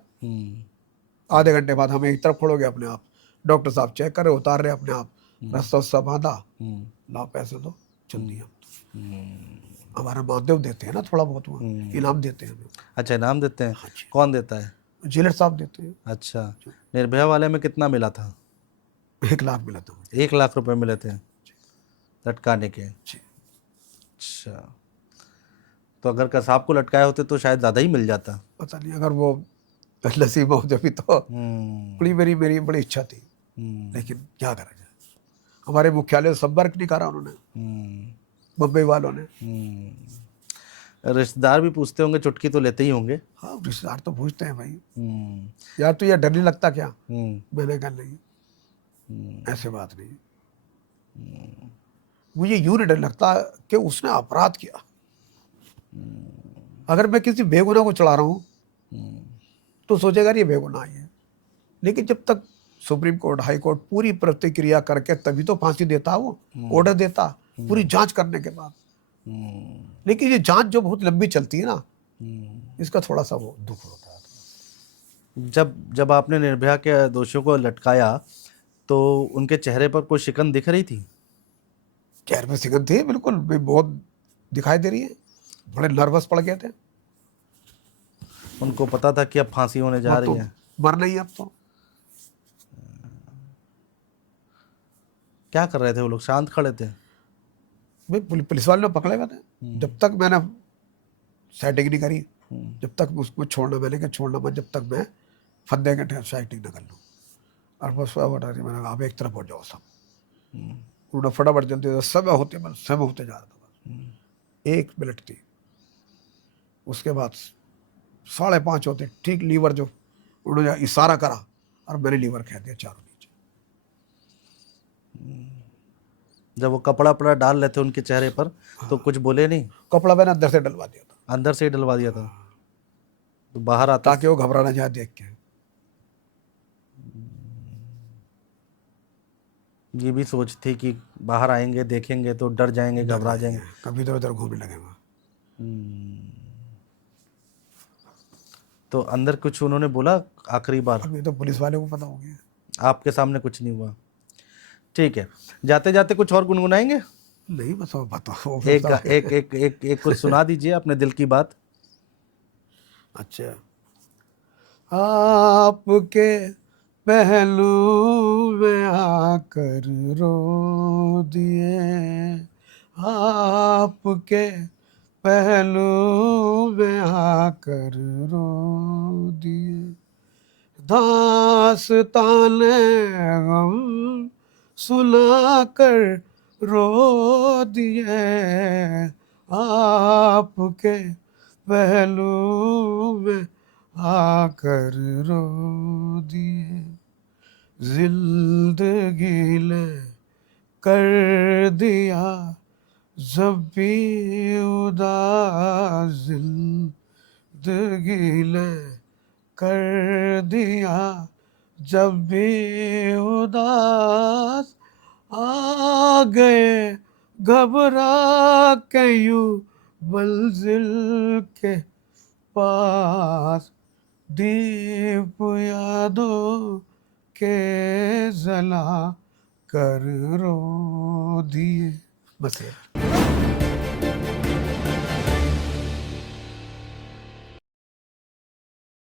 आधे घंटे बाद हमें एक तरफ खोलोगे, अपने आप डॉक्टर साहब चेक कर रहे, उतार रहे अपने आप, रस्सा वस्सा बांधा, लाओ पैसे दो, चल दिया। हमारा माध्यम देते हैं ना, थोड़ा बहुत वो इनाम देते हैं हमें। अच्छा, इनाम देते हैं? हाँ जी। कौन देता है? जेलर साहब देते हैं। अच्छा, निर्भया वाले में कितना मिला था? 1 लाख मिला था मुझे। 1 लाख रुपए मिले थे लटकाने के? जी। अच्छा, तो अगर कसाब को लटकाए होते तो शायद ज़्यादा ही मिल जाता। पता नहीं, अगर वो नसीब हो जब भी, तो बड़ी मेरी बड़ी इच्छा थी, लेकिन क्या करा जाए, हमारे मुख्यालय से संपर्क नहीं करा उन्होंने, मुंबई वालों ने। रिश्तेदार भी पूछते होंगे, चुटकी तो लेते ही होंगे? हाँ, रिश्तेदार तो पूछते हैं भाई, यार तो ये डर नहीं लगता क्या? मैंने कहा नहीं, ऐसे बात नहीं। मुझे यूं नहीं डर लगता कि उसने अपराध किया। अगर मैं किसी बेगुनाह को चढ़ा रहा हूं तो सोचेगा ये बेगुनाह ही है, लेकिन जब तक सुप्रीम कोर्ट, हाई कोर्ट पूरी प्रतिक्रिया करके तभी तो फांसी देता वो, ऑर्डर देता पूरी जांच करने के बाद। लेकिन ये जांच जो बहुत लंबी चलती है ना, इसका थोड़ा सा वो दुख होता है। जब आपने निर्भया के दोषियों को लटकाया तो उनके चेहरे पर कोई शिकन दिख रही थी? चेहरे में सिकन थी बिल्कुल, बहुत दिखाई दे रही है, बड़े नर्वस पड़ गए थे। उनको पता था कि अब फांसी होने जा अब तो रही है? मरना ही, अब तो क्या कर रहे थे वो लोग? शांत खड़े थे? भाई पुलिस वाले ने पकड़े हुए थे। जब तक मैंने सेटिंग नहीं करी, जब तक उसको छोड़ना, मैंने कहा छोड़ना मत जब तक मैं फंदे के सेटिंग न कर लूँ। और बस मैंने कहा आप एक तरफ हो जाओ सब। उन्होंने फटाफट जल्दी समय होते जा रहा था, बस 1 मिनट थी। उसके बाद 5:30 होते ठीक लीवर जो उन्होंने इशारा करा और मैंने लीवर कह दिया चारों नीचे। जब वो कपड़ा वपड़ा डाल रहे थे उनके चेहरे पर तो कुछ बोले नहीं? कपड़ा मैंने अंदर से डलवा दिया था, अंदर से ही डलवा दिया था तो बाहर आता? ताकि वो घबरा ना जाए देख के। ये भी सोच थी कि बाहर आएंगे देखेंगे तो डर जाएंगे, घबरा जाएंगे। कभी इधर उधर घूमने लगेगा। तो अंदर कुछ उन्होंने बोला आखिरी बार? अब ये तो पुलिस वाले को पता हो गया। आपके सामने कुछ नहीं हुआ? ठीक है, जाते जाते कुछ और गुनगुनाएंगे? नहीं बस वो बताओ। एक एक एक एक, एक कुछ सुना दीजिए अपने दिल की बात। अच्छा, आपके पहलू में आकर रो दिए, आपके पहलू में आकर रो दिए, दास्ताने गम सुनाकर रो दिए, आपके पहलू में आकर रो दिए, जिंदगी ले कर दिया जब भी उदास, जिंदगी ले कर दिया जब भी उदास, आ गए घबरा के यूं मंजिल के पास, दीप यादों के जला कर रो दिए। बस ये।